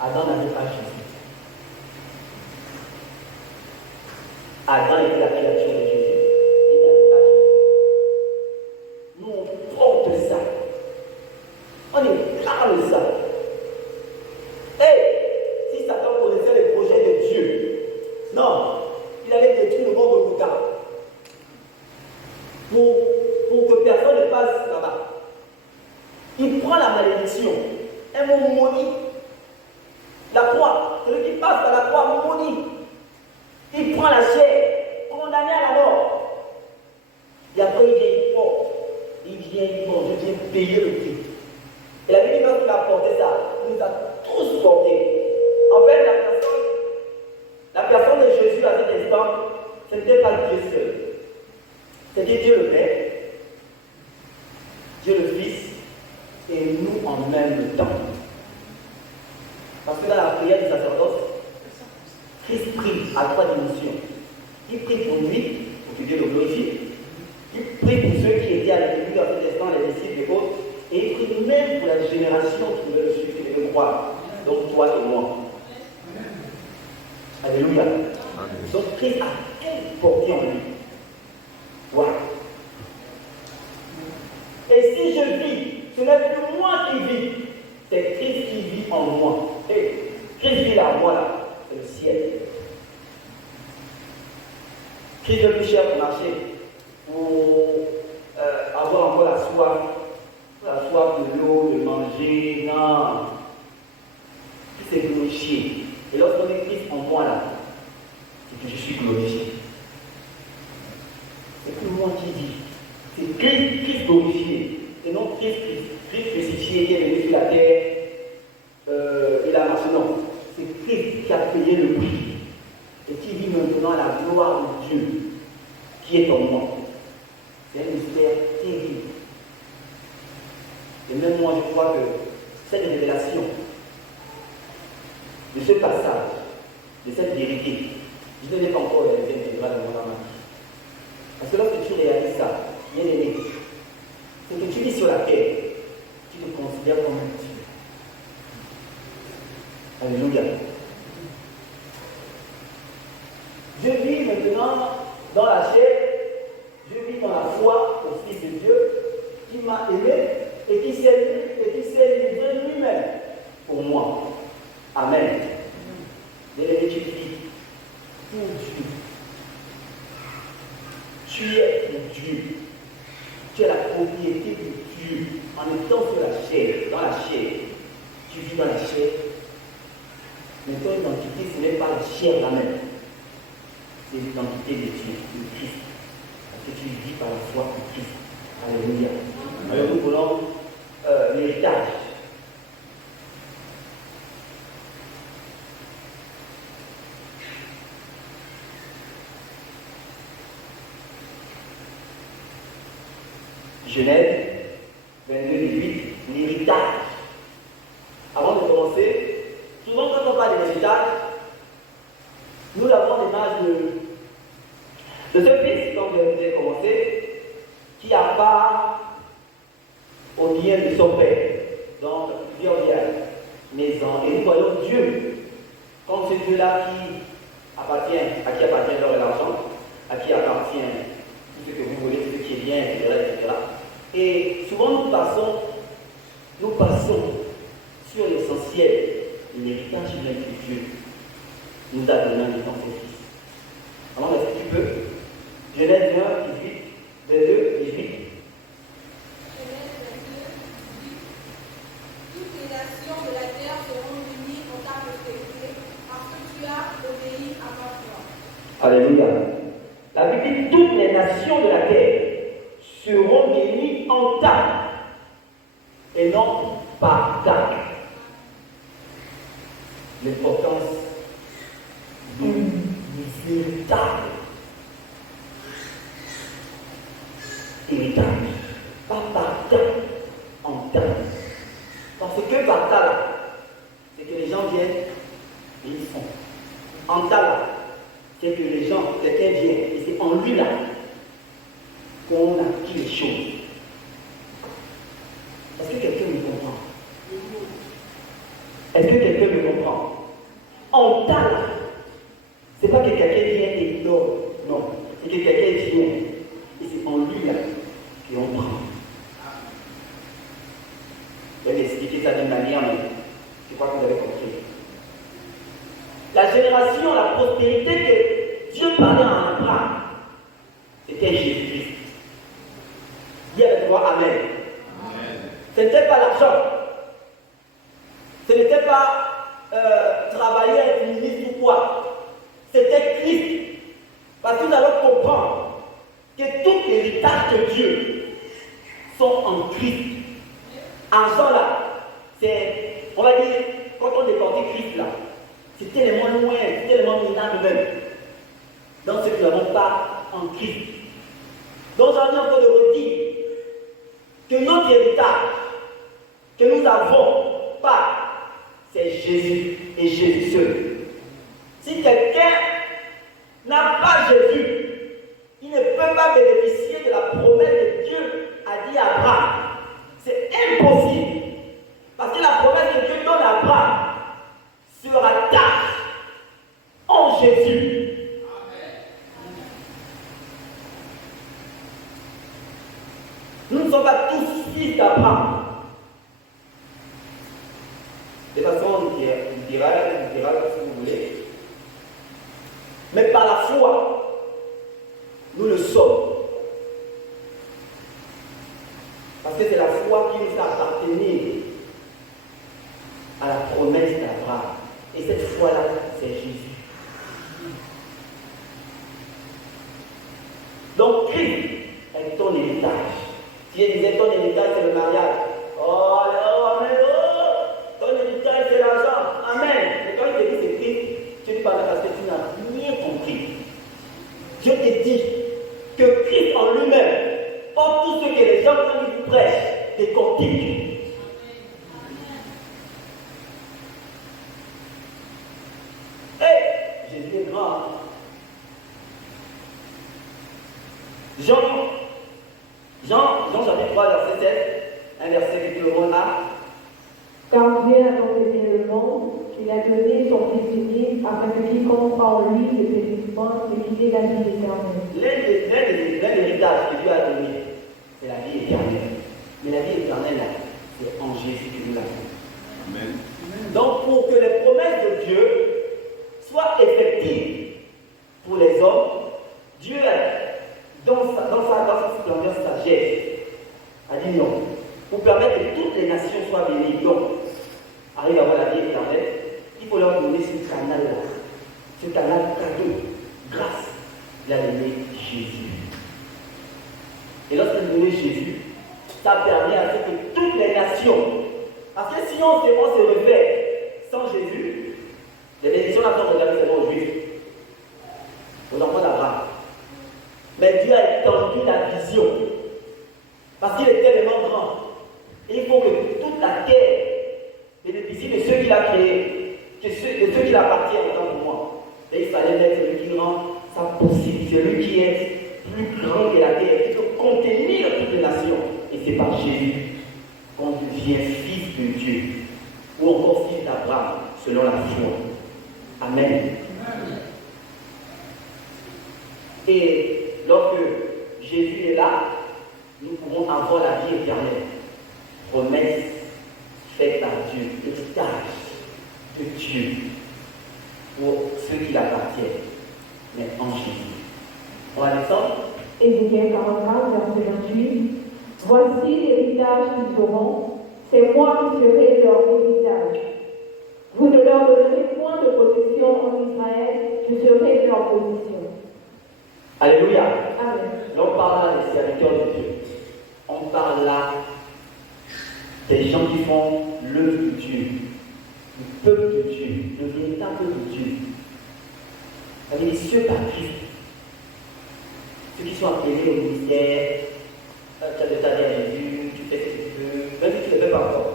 Adam n'avait pas Jésus. Adam était la créature de Jésus. Il n'avait pas Jésus. Nous, on porte ça. On est plein de ça. Et si Satan connaissait les projets de Dieu, non, il allait détruire le monde au regard. Pour que personne ne passe là-bas. Il prend la malédiction. Un mot maudit. La croix. Celui qui passe à la croix maudit. Il prend la chair, condamné à la mort. Et après il vient fort. Il vient, bon, je viens payer le prix. Et la Bible, quand il a porté ça, il nous a tous portés. En fait, la personne de Jésus à cet instant, ce n'était pas Dieu seul. C'était Dieu le Père, Dieu le Fils, et nous en même temps. Parce que dans la prière du sacerdoce, Christ prie à trois dimensions. Il prie pour lui, pour que Dieu le glorifie. Il prie pour ceux qui étaient à l'église à cet instant, les disciples et autres. Et il prie même pour la génération qui veut le suivre et le croire. Donc toi et moi. Alléluia. Donc Christ a tout porté en lui. Voilà. Et si je vis, ce n'est plus moi qui vis, c'est Christ qui vit en moi. Et Christ vit là, voilà, c'est le ciel. Christ le plus cher pour marcher, pour avoir encore la soif de l'eau, de manger, non. Christ est glorifié. Et lorsqu'on est Christ en moi là, c'est que je suis glorifié. C'est plus moi qui vis. C'est Christ glorifié. Et non Christ crucifié qui est venu sur la terre. Il a marché. Non. C'est Christ qui a payé le prix. Et qui vit maintenant la gloire de Dieu qui est en moi. C'est un mystère terrible. Et même moi, je crois que cette révélation, de ce passage, de cette vérité, je ne l'ai pas encore réalisé intégrale dans mon âme. Parce que lorsque tu réalises ça, bien aimé, c'est que tu vis sur la terre, tu te considères comme un Dieu. Alléluia. Je vis maintenant dans la chair, je vis dans la foi au Fils de Dieu qui m'a aimé et qui s'est livré lui-même pour moi. Amen. Bien-aimé, tu vis pour Dieu. Tu es pour Dieu. Tu es la propriété de Dieu en étant sur la chair, dans la chair. Tu vis dans la chair. Mais ton identité, ce n'est pas la chair la même. C'est l'identité de Dieu, de Christ. Parce que tu vis par la foi en Christ. Alléluia. Alors nous prenons l'héritage. Genèse 22, 18, l'héritage. Avant de commencer, souvent quand on parle de l'héritage, nous avons l'image de ce fils, comme vous avez commencé, qui a part au bien de son père, donc plusieurs biens, maisons, et nous voyons Dieu, comme ce Dieu-là qui appartient, à qui appartient l'or et l'argent, à qui appartient Genèse 1, 18, 22, 18. Toutes les nations de la terre seront unies en ta prospérité, parce que tu as obéi à ma voix. Alléluia. La Bible dit toutes les nations de la terre seront bénies en ta et non par ta. L'importance du véritable héritage. Pas par ta, en ta. Parce que par ta là, c'est que les gens viennent et ils font. En ta là, c'est que les gens, quelqu'un vient et c'est en lui là qu'on acquit les choses. Est-ce que quelqu'un me comprend? Est-ce que quelqu'un me comprend? En ta là, c'est pas que quelqu'un vient et il dort. Non, c'est que quelqu'un vient et c'est en lui là qu'on prend. Je vais expliquer ça d'une manière, mais je crois que vous avez compris. La génération, la prospérité que Dieu parlait à Abraham, c'était Jésus-Christ. Dis avec moi Amen. Ce n'était pas l'argent. Ce n'était pas travailler, être ministre ou quoi. C'était Christ. Parce que nous allons comprendre que tout l'héritage de Dieu sont en Christ. Argent là, c'est, on va dire, quand on déportait Christ là, c'est tellement loin, c'est tellement minable même. Donc ce que nous n'avons pas en Christ. Donc j'en ai encore de redire que notre héritage, que nous n'avons pas, c'est Jésus et Jésus seul. Si quelqu'un n'a pas Jésus, il ne peut pas bénéficier de la promesse que Dieu a dit à Abraham. C'est impossible. Parce que la promesse que Dieu donne à Abraham se rattache en Jésus. Nous ne sommes pas tous fils d'Abraham. De toute façon, on dira si vous voulez. Mais par la foi, nous le sommes. Parce que c'est la foi qui nous a appartenu à la promesse d'Abraham. Et cette foi-là, c'est Jésus. Donc Christ est ton héritage. Dieu disait ton héritage c'est le mariage. Oh, amen, oh, ton héritage c'est l'argent. Amen. Mais quand il te dit c'est Christ, tu ne parles pas parce que tu n'as rien compris. Dieu te dit que Christ en lui-même porte tout ce que les gens quand ils prêchent décortiquent. Jésus est grand. Jean chapitre 3, verset 7, un verset que tout le monde a. Car Dieu a donc aimé le monde, qu'il a donné son Fils unique, afin que quiconque croit en lui ne périsse point, mais qu'il ait la vie éternelle. L'un des héritages que Dieu a donné, c'est la vie éternelle. Mais la vie éternelle, c'est en Jésus que nous l'avons. Amen. Donc, pour que les promesses de Dieu soient effectives pour les hommes, Dieu, dans sa splendeur sagesse, a dit non. Pour permettre que toutes les nations soient bénies, donc, arrivent à avoir la vie éternelle, il faut leur donner ce canal-là, ce canal cadeau, grâce. Il a donné Jésus. Et lorsqu'il a donné Jésus, ça permet à ce que toutes les nations, parce que si on se révèle sans Jésus, les bénédictions là sont regardées seulement aux Juifs, aux enfants d'Abraham. Mais Dieu a étendu la vision, parce qu'il est tellement grand. Et il faut que toute la terre bénéficie de ceux qu'il a créés, de ceux qui appartiennent autant pour moi. Et il fallait mettre celui qui rend ça possible, celui qui est plus grand que la terre, qui peut contenir toutes les nations. Et c'est par Jésus qu'on devient fils de Dieu, ou encore fils d'Abraham, selon la foi. Amen. Et lorsque Jésus est là, nous pourrons avoir la vie éternelle. Promesse faite par Dieu, héritage de Dieu pour ceux qui l'appartiennent, mais en Jésus. On va descendre. Ézéchiel 44, verset 28. Voici l'héritage qu'ils auront, c'est moi qui serai leur héritage. Vous ne leur donnerez point de possession en Israël, je serai leur possession. Alléluia. Amen. Là, on parle là des serviteurs de Dieu. On parle là des gens qui font l'œuvre de Dieu, le peuple de Dieu, le véritable peuple de Dieu. C'est-à-dire ceux par Christ, ceux qui sont appelés au ministère, tu as de ta vie à Jésus, tu fais ce que tu veux, même si tu ne le fais pas encore.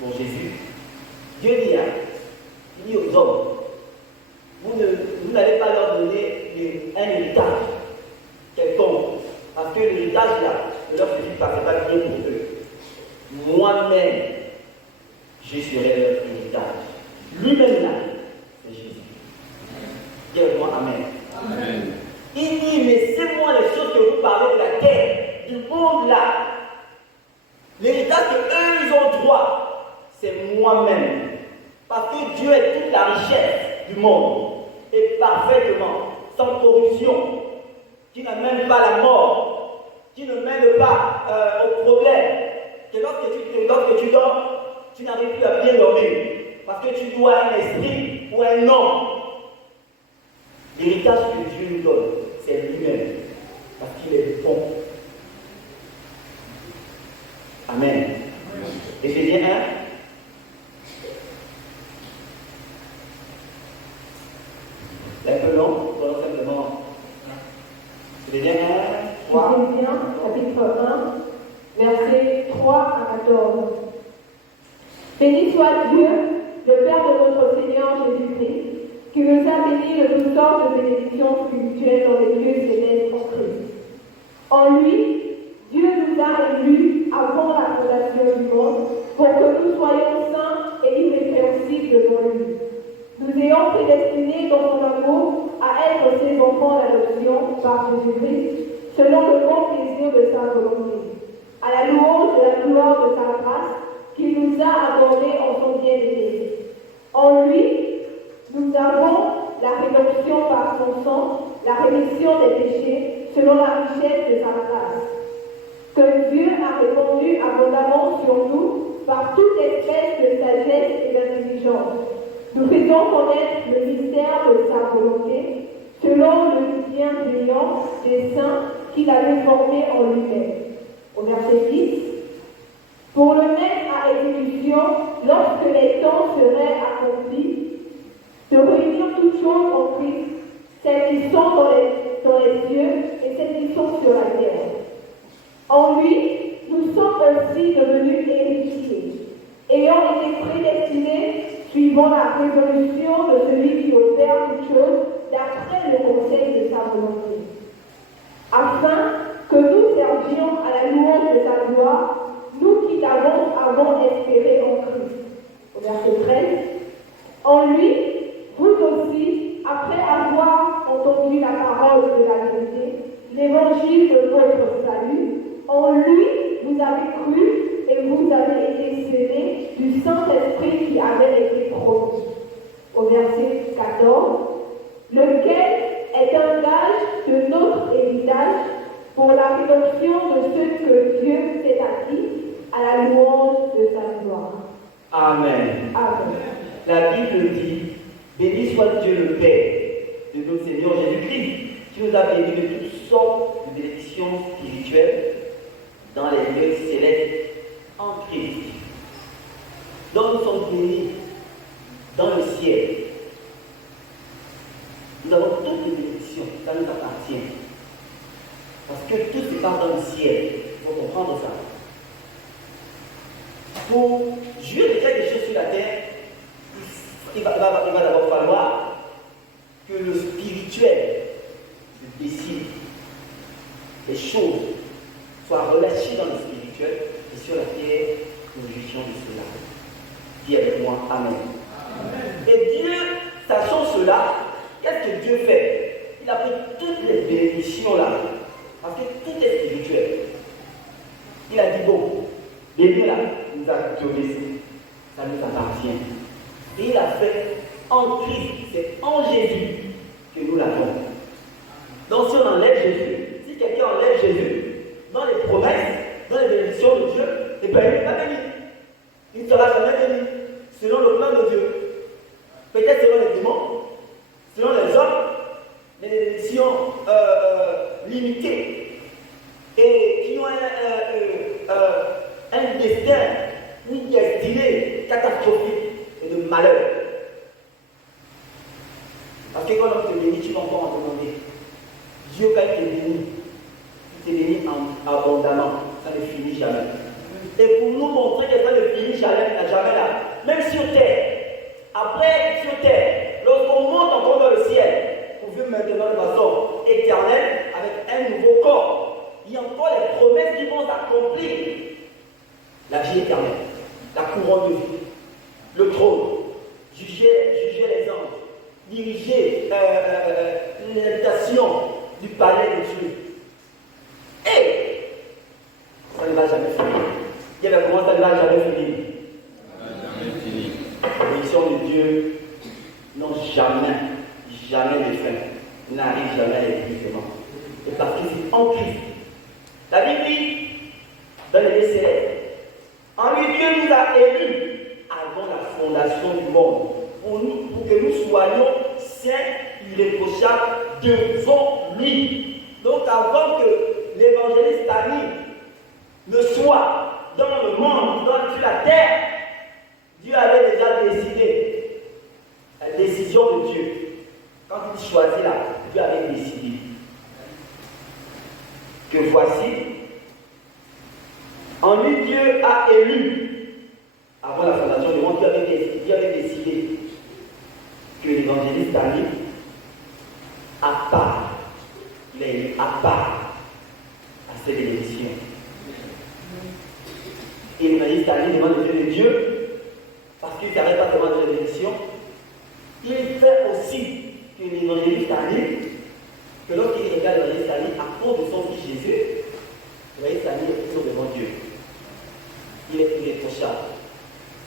Pour Jésus, Dieu dit, il dit aux hommes, vous n'allez pas leur donner un héritage quelconque, parce que l'héritage là ne leur suffit pas, c'est pas bien pour eux. Moi-même, je serai leur héritage. Lui-même là, c'est Jésus. Dis avec moi Amen. Amen. Il dit, mais c'est moi les choses que vous parlez de la terre, du monde là. L'héritage que eux ils ont droit, c'est moi-même. Parce que Dieu est toute la richesse du monde, et parfaitement, sans corruption, qui n'a même pas la mort, qui ne mène pas au problème. Que lorsque tu dors, tu n'arrives plus à bien dormir, parce que tu dois un esprit ou un homme. L'héritage que Dieu nous donne, c'est lui-même, parce qu'il est bon. Amen. Éphésiens 1. C'est un peu long, donc simplement. Éphésiens 1, 3. Éphésiens, chapitre 1, versets 3 à 14. Béni soit Dieu, le Père de notre Seigneur Jésus-Christ, qui nous a bénis de toutes sortes de bénédictions spirituelles dans les lieux célestes en Christ. En lui, Dieu nous a élus avant la fondation du monde pour que nous soyons saints et irrépréhensibles devant lui. Nous ayons prédestinés dans son amour à être ses enfants d'adoption par Jésus-Christ, selon le bon plaisir de sa volonté, à la louange de la gloire de sa grâce qu'il nous a accordée en son bien-aimé. En lui, nous avons la rédemption par son sang, la rémission des péchés, selon la richesse de sa grâce, que Dieu a répandu abondamment sur nous par toute espèce de sagesse et d'intelligence. Nous faisons connaître le mystère de sa volonté, selon le bienveillant des saints qu'il avait formés en lui-même. Au verset 10, pour le mettre à exécution lorsque les temps seraient accomplis, de réunir toutes choses en Christ, celles qui sont dans les cieux et celles qui sont sur la terre. En lui, nous sommes aussi devenus héritiers, ayant été prédestinés suivant la résolution de celui qui opère toutes choses d'après le conseil de sa volonté, afin que nous servions à la louange de sa gloire, nous qui l'avons avant espéré en Christ. Au verset 13, en lui, vous aussi, après avoir entendu la parole de la vérité, l'évangile de votre salut, en lui, vous avez cru et vous avez été scellés du Saint-Esprit qui avait été promis. Au verset 14, lequel est un gage de notre héritage pour la rédemption de ceux que Dieu s'est acquis à la louange de sa gloire. Amen. Amen. La Bible dit, béni soit Dieu le Père de notre Seigneur Jésus-Christ, qui nous a bénis de toutes sortes de bénédictions spirituelles dans les lieux célestes en Christ. Donc nous sommes bénis dans le ciel. Nous avons toutes les bénédictions, ça nous appartient. Parce que tout se passe dans le ciel. Il faut comprendre ça. Pour jouir de quelque chose sur la terre, il va d'abord falloir que le spirituel se décide. Les choses soient relâchées dans le spirituel et sur la terre, nous jugions de cela. Dis avec moi, Amen. Amen. Et Dieu, sachant cela, qu'est-ce que Dieu fait? Il a pris toutes les bénédictions là, parce que tout est spirituel. Il a dit, bon, les lieux là, nous a donné, ça nous appartient. Et il a fait en Christ, c'est en Jésus que nous l'avons. Donc si on enlève Jésus, si quelqu'un enlève Jésus, dans les promesses, dans les bénédictions de Dieu, et bien il n'est pas béni. Il ne sera jamais béni, selon le plan de Dieu. Peut-être selon les démons, selon les hommes, les bénédictions limitées et qui ont un destin, une destinée catastrophique et de malheur. Parce que quand on te bénit, tu vas encore en demander. Dieu, quand il te bénit, il te bénit abondamment. Ça ne finit jamais. Et pour nous montrer que ça ne finit jamais là, même sur terre, après sur terre, lorsqu'on monte encore dans le ciel, pour vivre maintenant de façon éternelle, avec un nouveau corps, il y a encore les promesses qui vont s'accomplir. La vie éternelle, la couronne de vie, le trône, juger les anges, diriger l'habitation du palais de Dieu. Et ça ne va jamais finir. Il y avait comment ça ne va jamais finir. Les missions de Dieu n'ont jamais de fin, n'arrivent jamais à l'épuisement. Et parce que c'est en Christ. La Bible dit, dans les célestes, en lui Dieu nous a élus avant la fondation du monde, pour que nous soyons saints, irréprochables devant lui. Donc avant que l'évangéliste arrive, ne soit dans le monde, sur la terre, Dieu avait déjà décidé. La décision de Dieu. Quand il choisit là, Dieu avait décidé que voici, en lui Dieu a élu, avant la fondation du monde, Dieu avait décidé que l'évangéliste arrive à part. Il est élu à part à ses bénédictions. Et l'évangéliste arrive devant les yeux de Dieu, parce qu'il n'arrête pas devant les bénédictions. Il fait aussi que l'évangéliste arrive, que lorsqu'il regarde l'évangéliste arrive, à cause de son fils Jésus, l'évangéliste arrive est toujours devant Dieu. Il est irréprochable.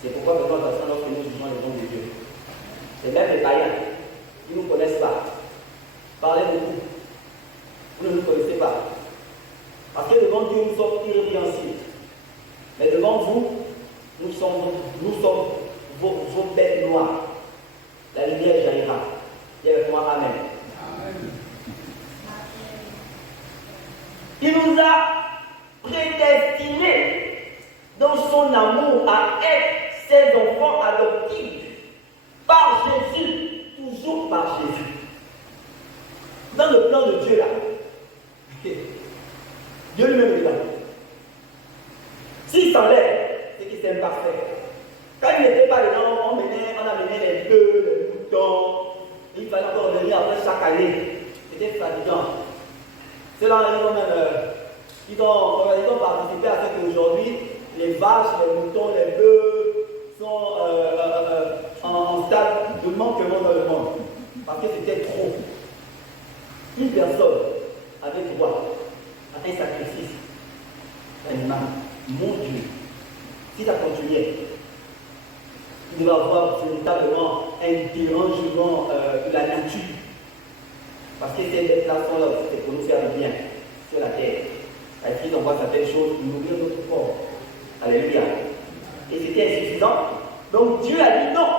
C'est pourquoi maintenant, lorsque nous jugeons les dons de Dieu, c'est même les païens, ils ne nous connaissent pas. Parlez de vous. Vous ne nous connaissez pas. Parce que devant Dieu, nous sommes irrépréhensibles. Mais devant vous, nous sommes vos bêtes noires. La lumière jaillira. Dis avec moi, Amen. Il nous a prédestinés dans son amour à être ses enfants adoptifs par Jésus, toujours par Jésus. Dans le plan de Dieu là, Dieu lui-même est là. S'il s'enlève, c'est qu'il est imparfait. Quand il n'était pas dedans, on amenait les bœufs, les moutons, il fallait encore venir après chaque année. C'était fatigant. Ceux-là, ils ont participé à ce qu'aujourd'hui, les vaches, les moutons, les bœufs sont en stade de manquement dans le monde. Parce que c'était trop. Une personne avait droit à un sacrifice d'animal. Mon Dieu, si ça continuait, il devait avoir véritablement un dérangement de la nature. Parce que ces bêtes-là sont là, c'est pour nous faire du bien sur la terre. Parce qu'ils envoient certaines choses pour nourrir notre corps. Alléluia. Et c'était insuffisant. Donc Dieu a dit non,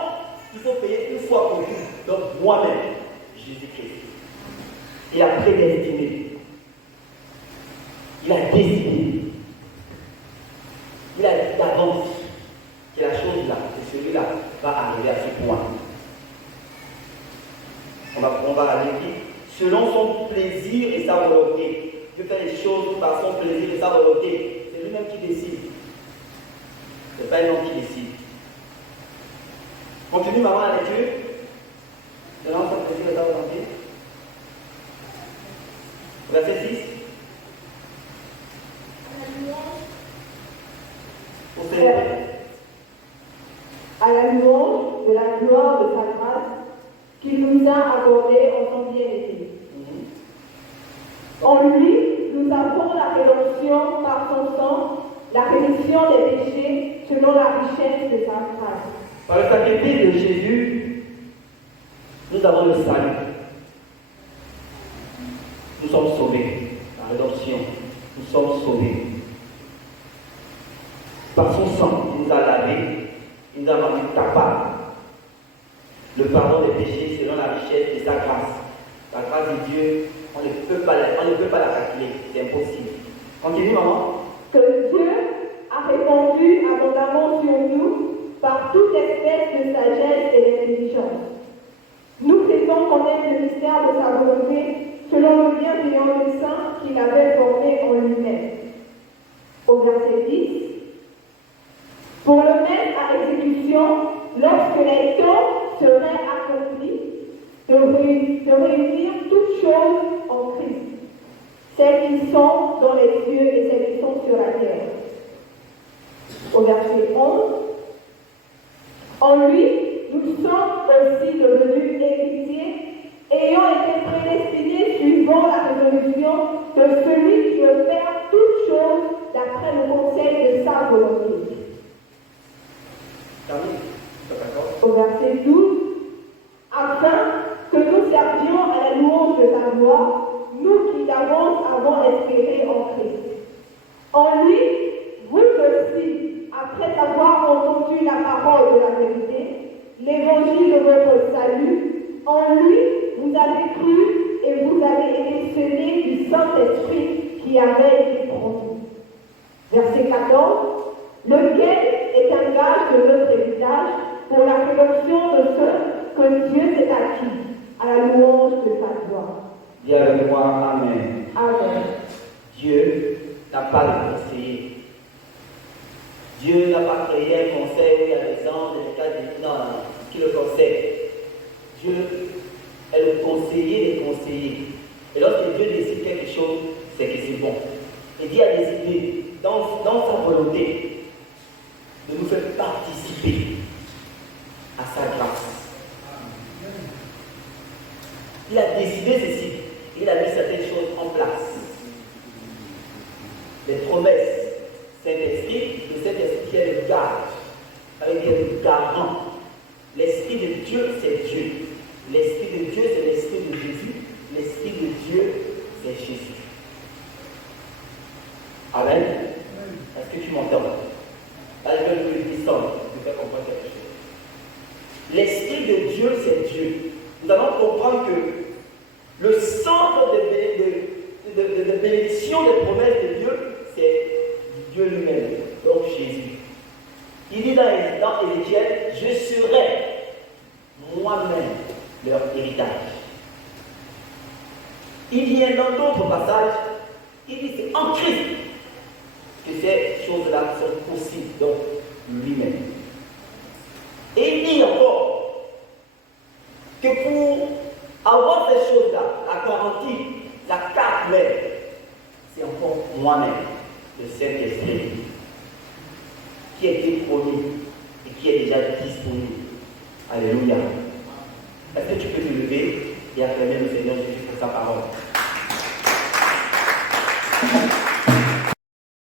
il faut payer une fois pour tout. Donc moi-même, Jésus-Christ, il a prédestiné. Il a décidé. Il a dit d'avance que la chose là, que celui-là va arriver à ce point. On va aller dire, selon son plaisir et sa volonté. Dieu fait les choses par son plaisir et sa volonté. C'est lui-même qui décide. Ce n'est pas un homme qui décide. Continue maman la lecture. Selon son plaisir et sa volonté. Verset 6. À la louange de la gloire de sa grâce qu'il nous a accordée en son bien-aimé. En lui, nous avons la rédemption par son sang, la rémission des péchés selon la richesse de sa grâce. Par le sacrifice de Jésus, nous avons le salut. Nous sommes sauvés. La rédemption, nous sommes sauvés. Par son sang, il nous a lavés, il nous a rendus capables. Le pardon des péchés selon la richesse de sa grâce. La grâce de Dieu, on ne peut pas la calculer, c'est impossible. Continue, maman. Que Dieu a répandu abondamment sur nous par toute espèce de sagesse et d'intelligence. Nous faisons connaître le mystère de sa volonté selon le bienveillant dessein qu'il avait formé en lui-même. Au verset 10, pour le mettre à exécution lorsque les temps seraient accomplis, de réunir toutes choses en Christ, celles qui sont dans les cieux et celles qui sont sur la terre. Au verset 11, en lui, nous sommes aussi devenus héritiers, ayant été prédestinés suivant la résolution de celui qui veut faire toutes choses d'après le conseil de sa volonté. Au verset 12, afin que nous servions à la louange de sa gloire, nous qui d'avance avons espéré en Christ. En lui, vous aussi, après avoir entendu la parole de la vérité, l'évangile de votre salut, en lui, vous avez cru et vous avez été scellés du Saint-Esprit qui avait été promis. Verset 14, lequel est un gage de notre héritage pour la rédemption de ceux que Dieu s'est acquis, à la louange de sa gloire. Dis avec moi, Amen. Amen. Dieu n'a pas de conseiller. Dieu n'a pas créé un conseil où il y a des anges, des cas qui le conseillent. Dieu est le conseiller des conseillers. Et lorsque Dieu décide quelque chose, c'est que c'est bon. Et Dieu a décidé, dans sa volonté, de nous faire participer à sa grâce. Il a décidé ceci. Il a mis certaines choses en place. Les promesses, Saint-Esprit, le Saint-Esprit qui est le gage, avec le garant. L'Esprit de Dieu, c'est Dieu. L'Esprit de Dieu, c'est l'Esprit de Jésus. L'Esprit de Dieu, c'est Jésus. Amen. Est-ce que tu m'entends? Là, je vais vous le dire sans vous faire comprendre quelque chose. L'Esprit de Dieu, c'est Dieu. Nous allons comprendre que le centre de bénédiction des promesses de Dieu, c'est Dieu lui-même, donc Jésus. Il dit dans Ézéchiel, je serai moi-même leur héritage. Il y a dans d'autres passages, il dit c'est en Christ que ces choses-là sont possibles, donc lui-même. Et il dit encore que pour avoir ces choses-là, la garantie, la carte même, c'est encore moi-même, le Saint-Esprit, qui a été promis et qui est déjà disponible. Alléluia. Est-ce que tu peux te lever et acclamer le Seigneur Jésus pour sa parole?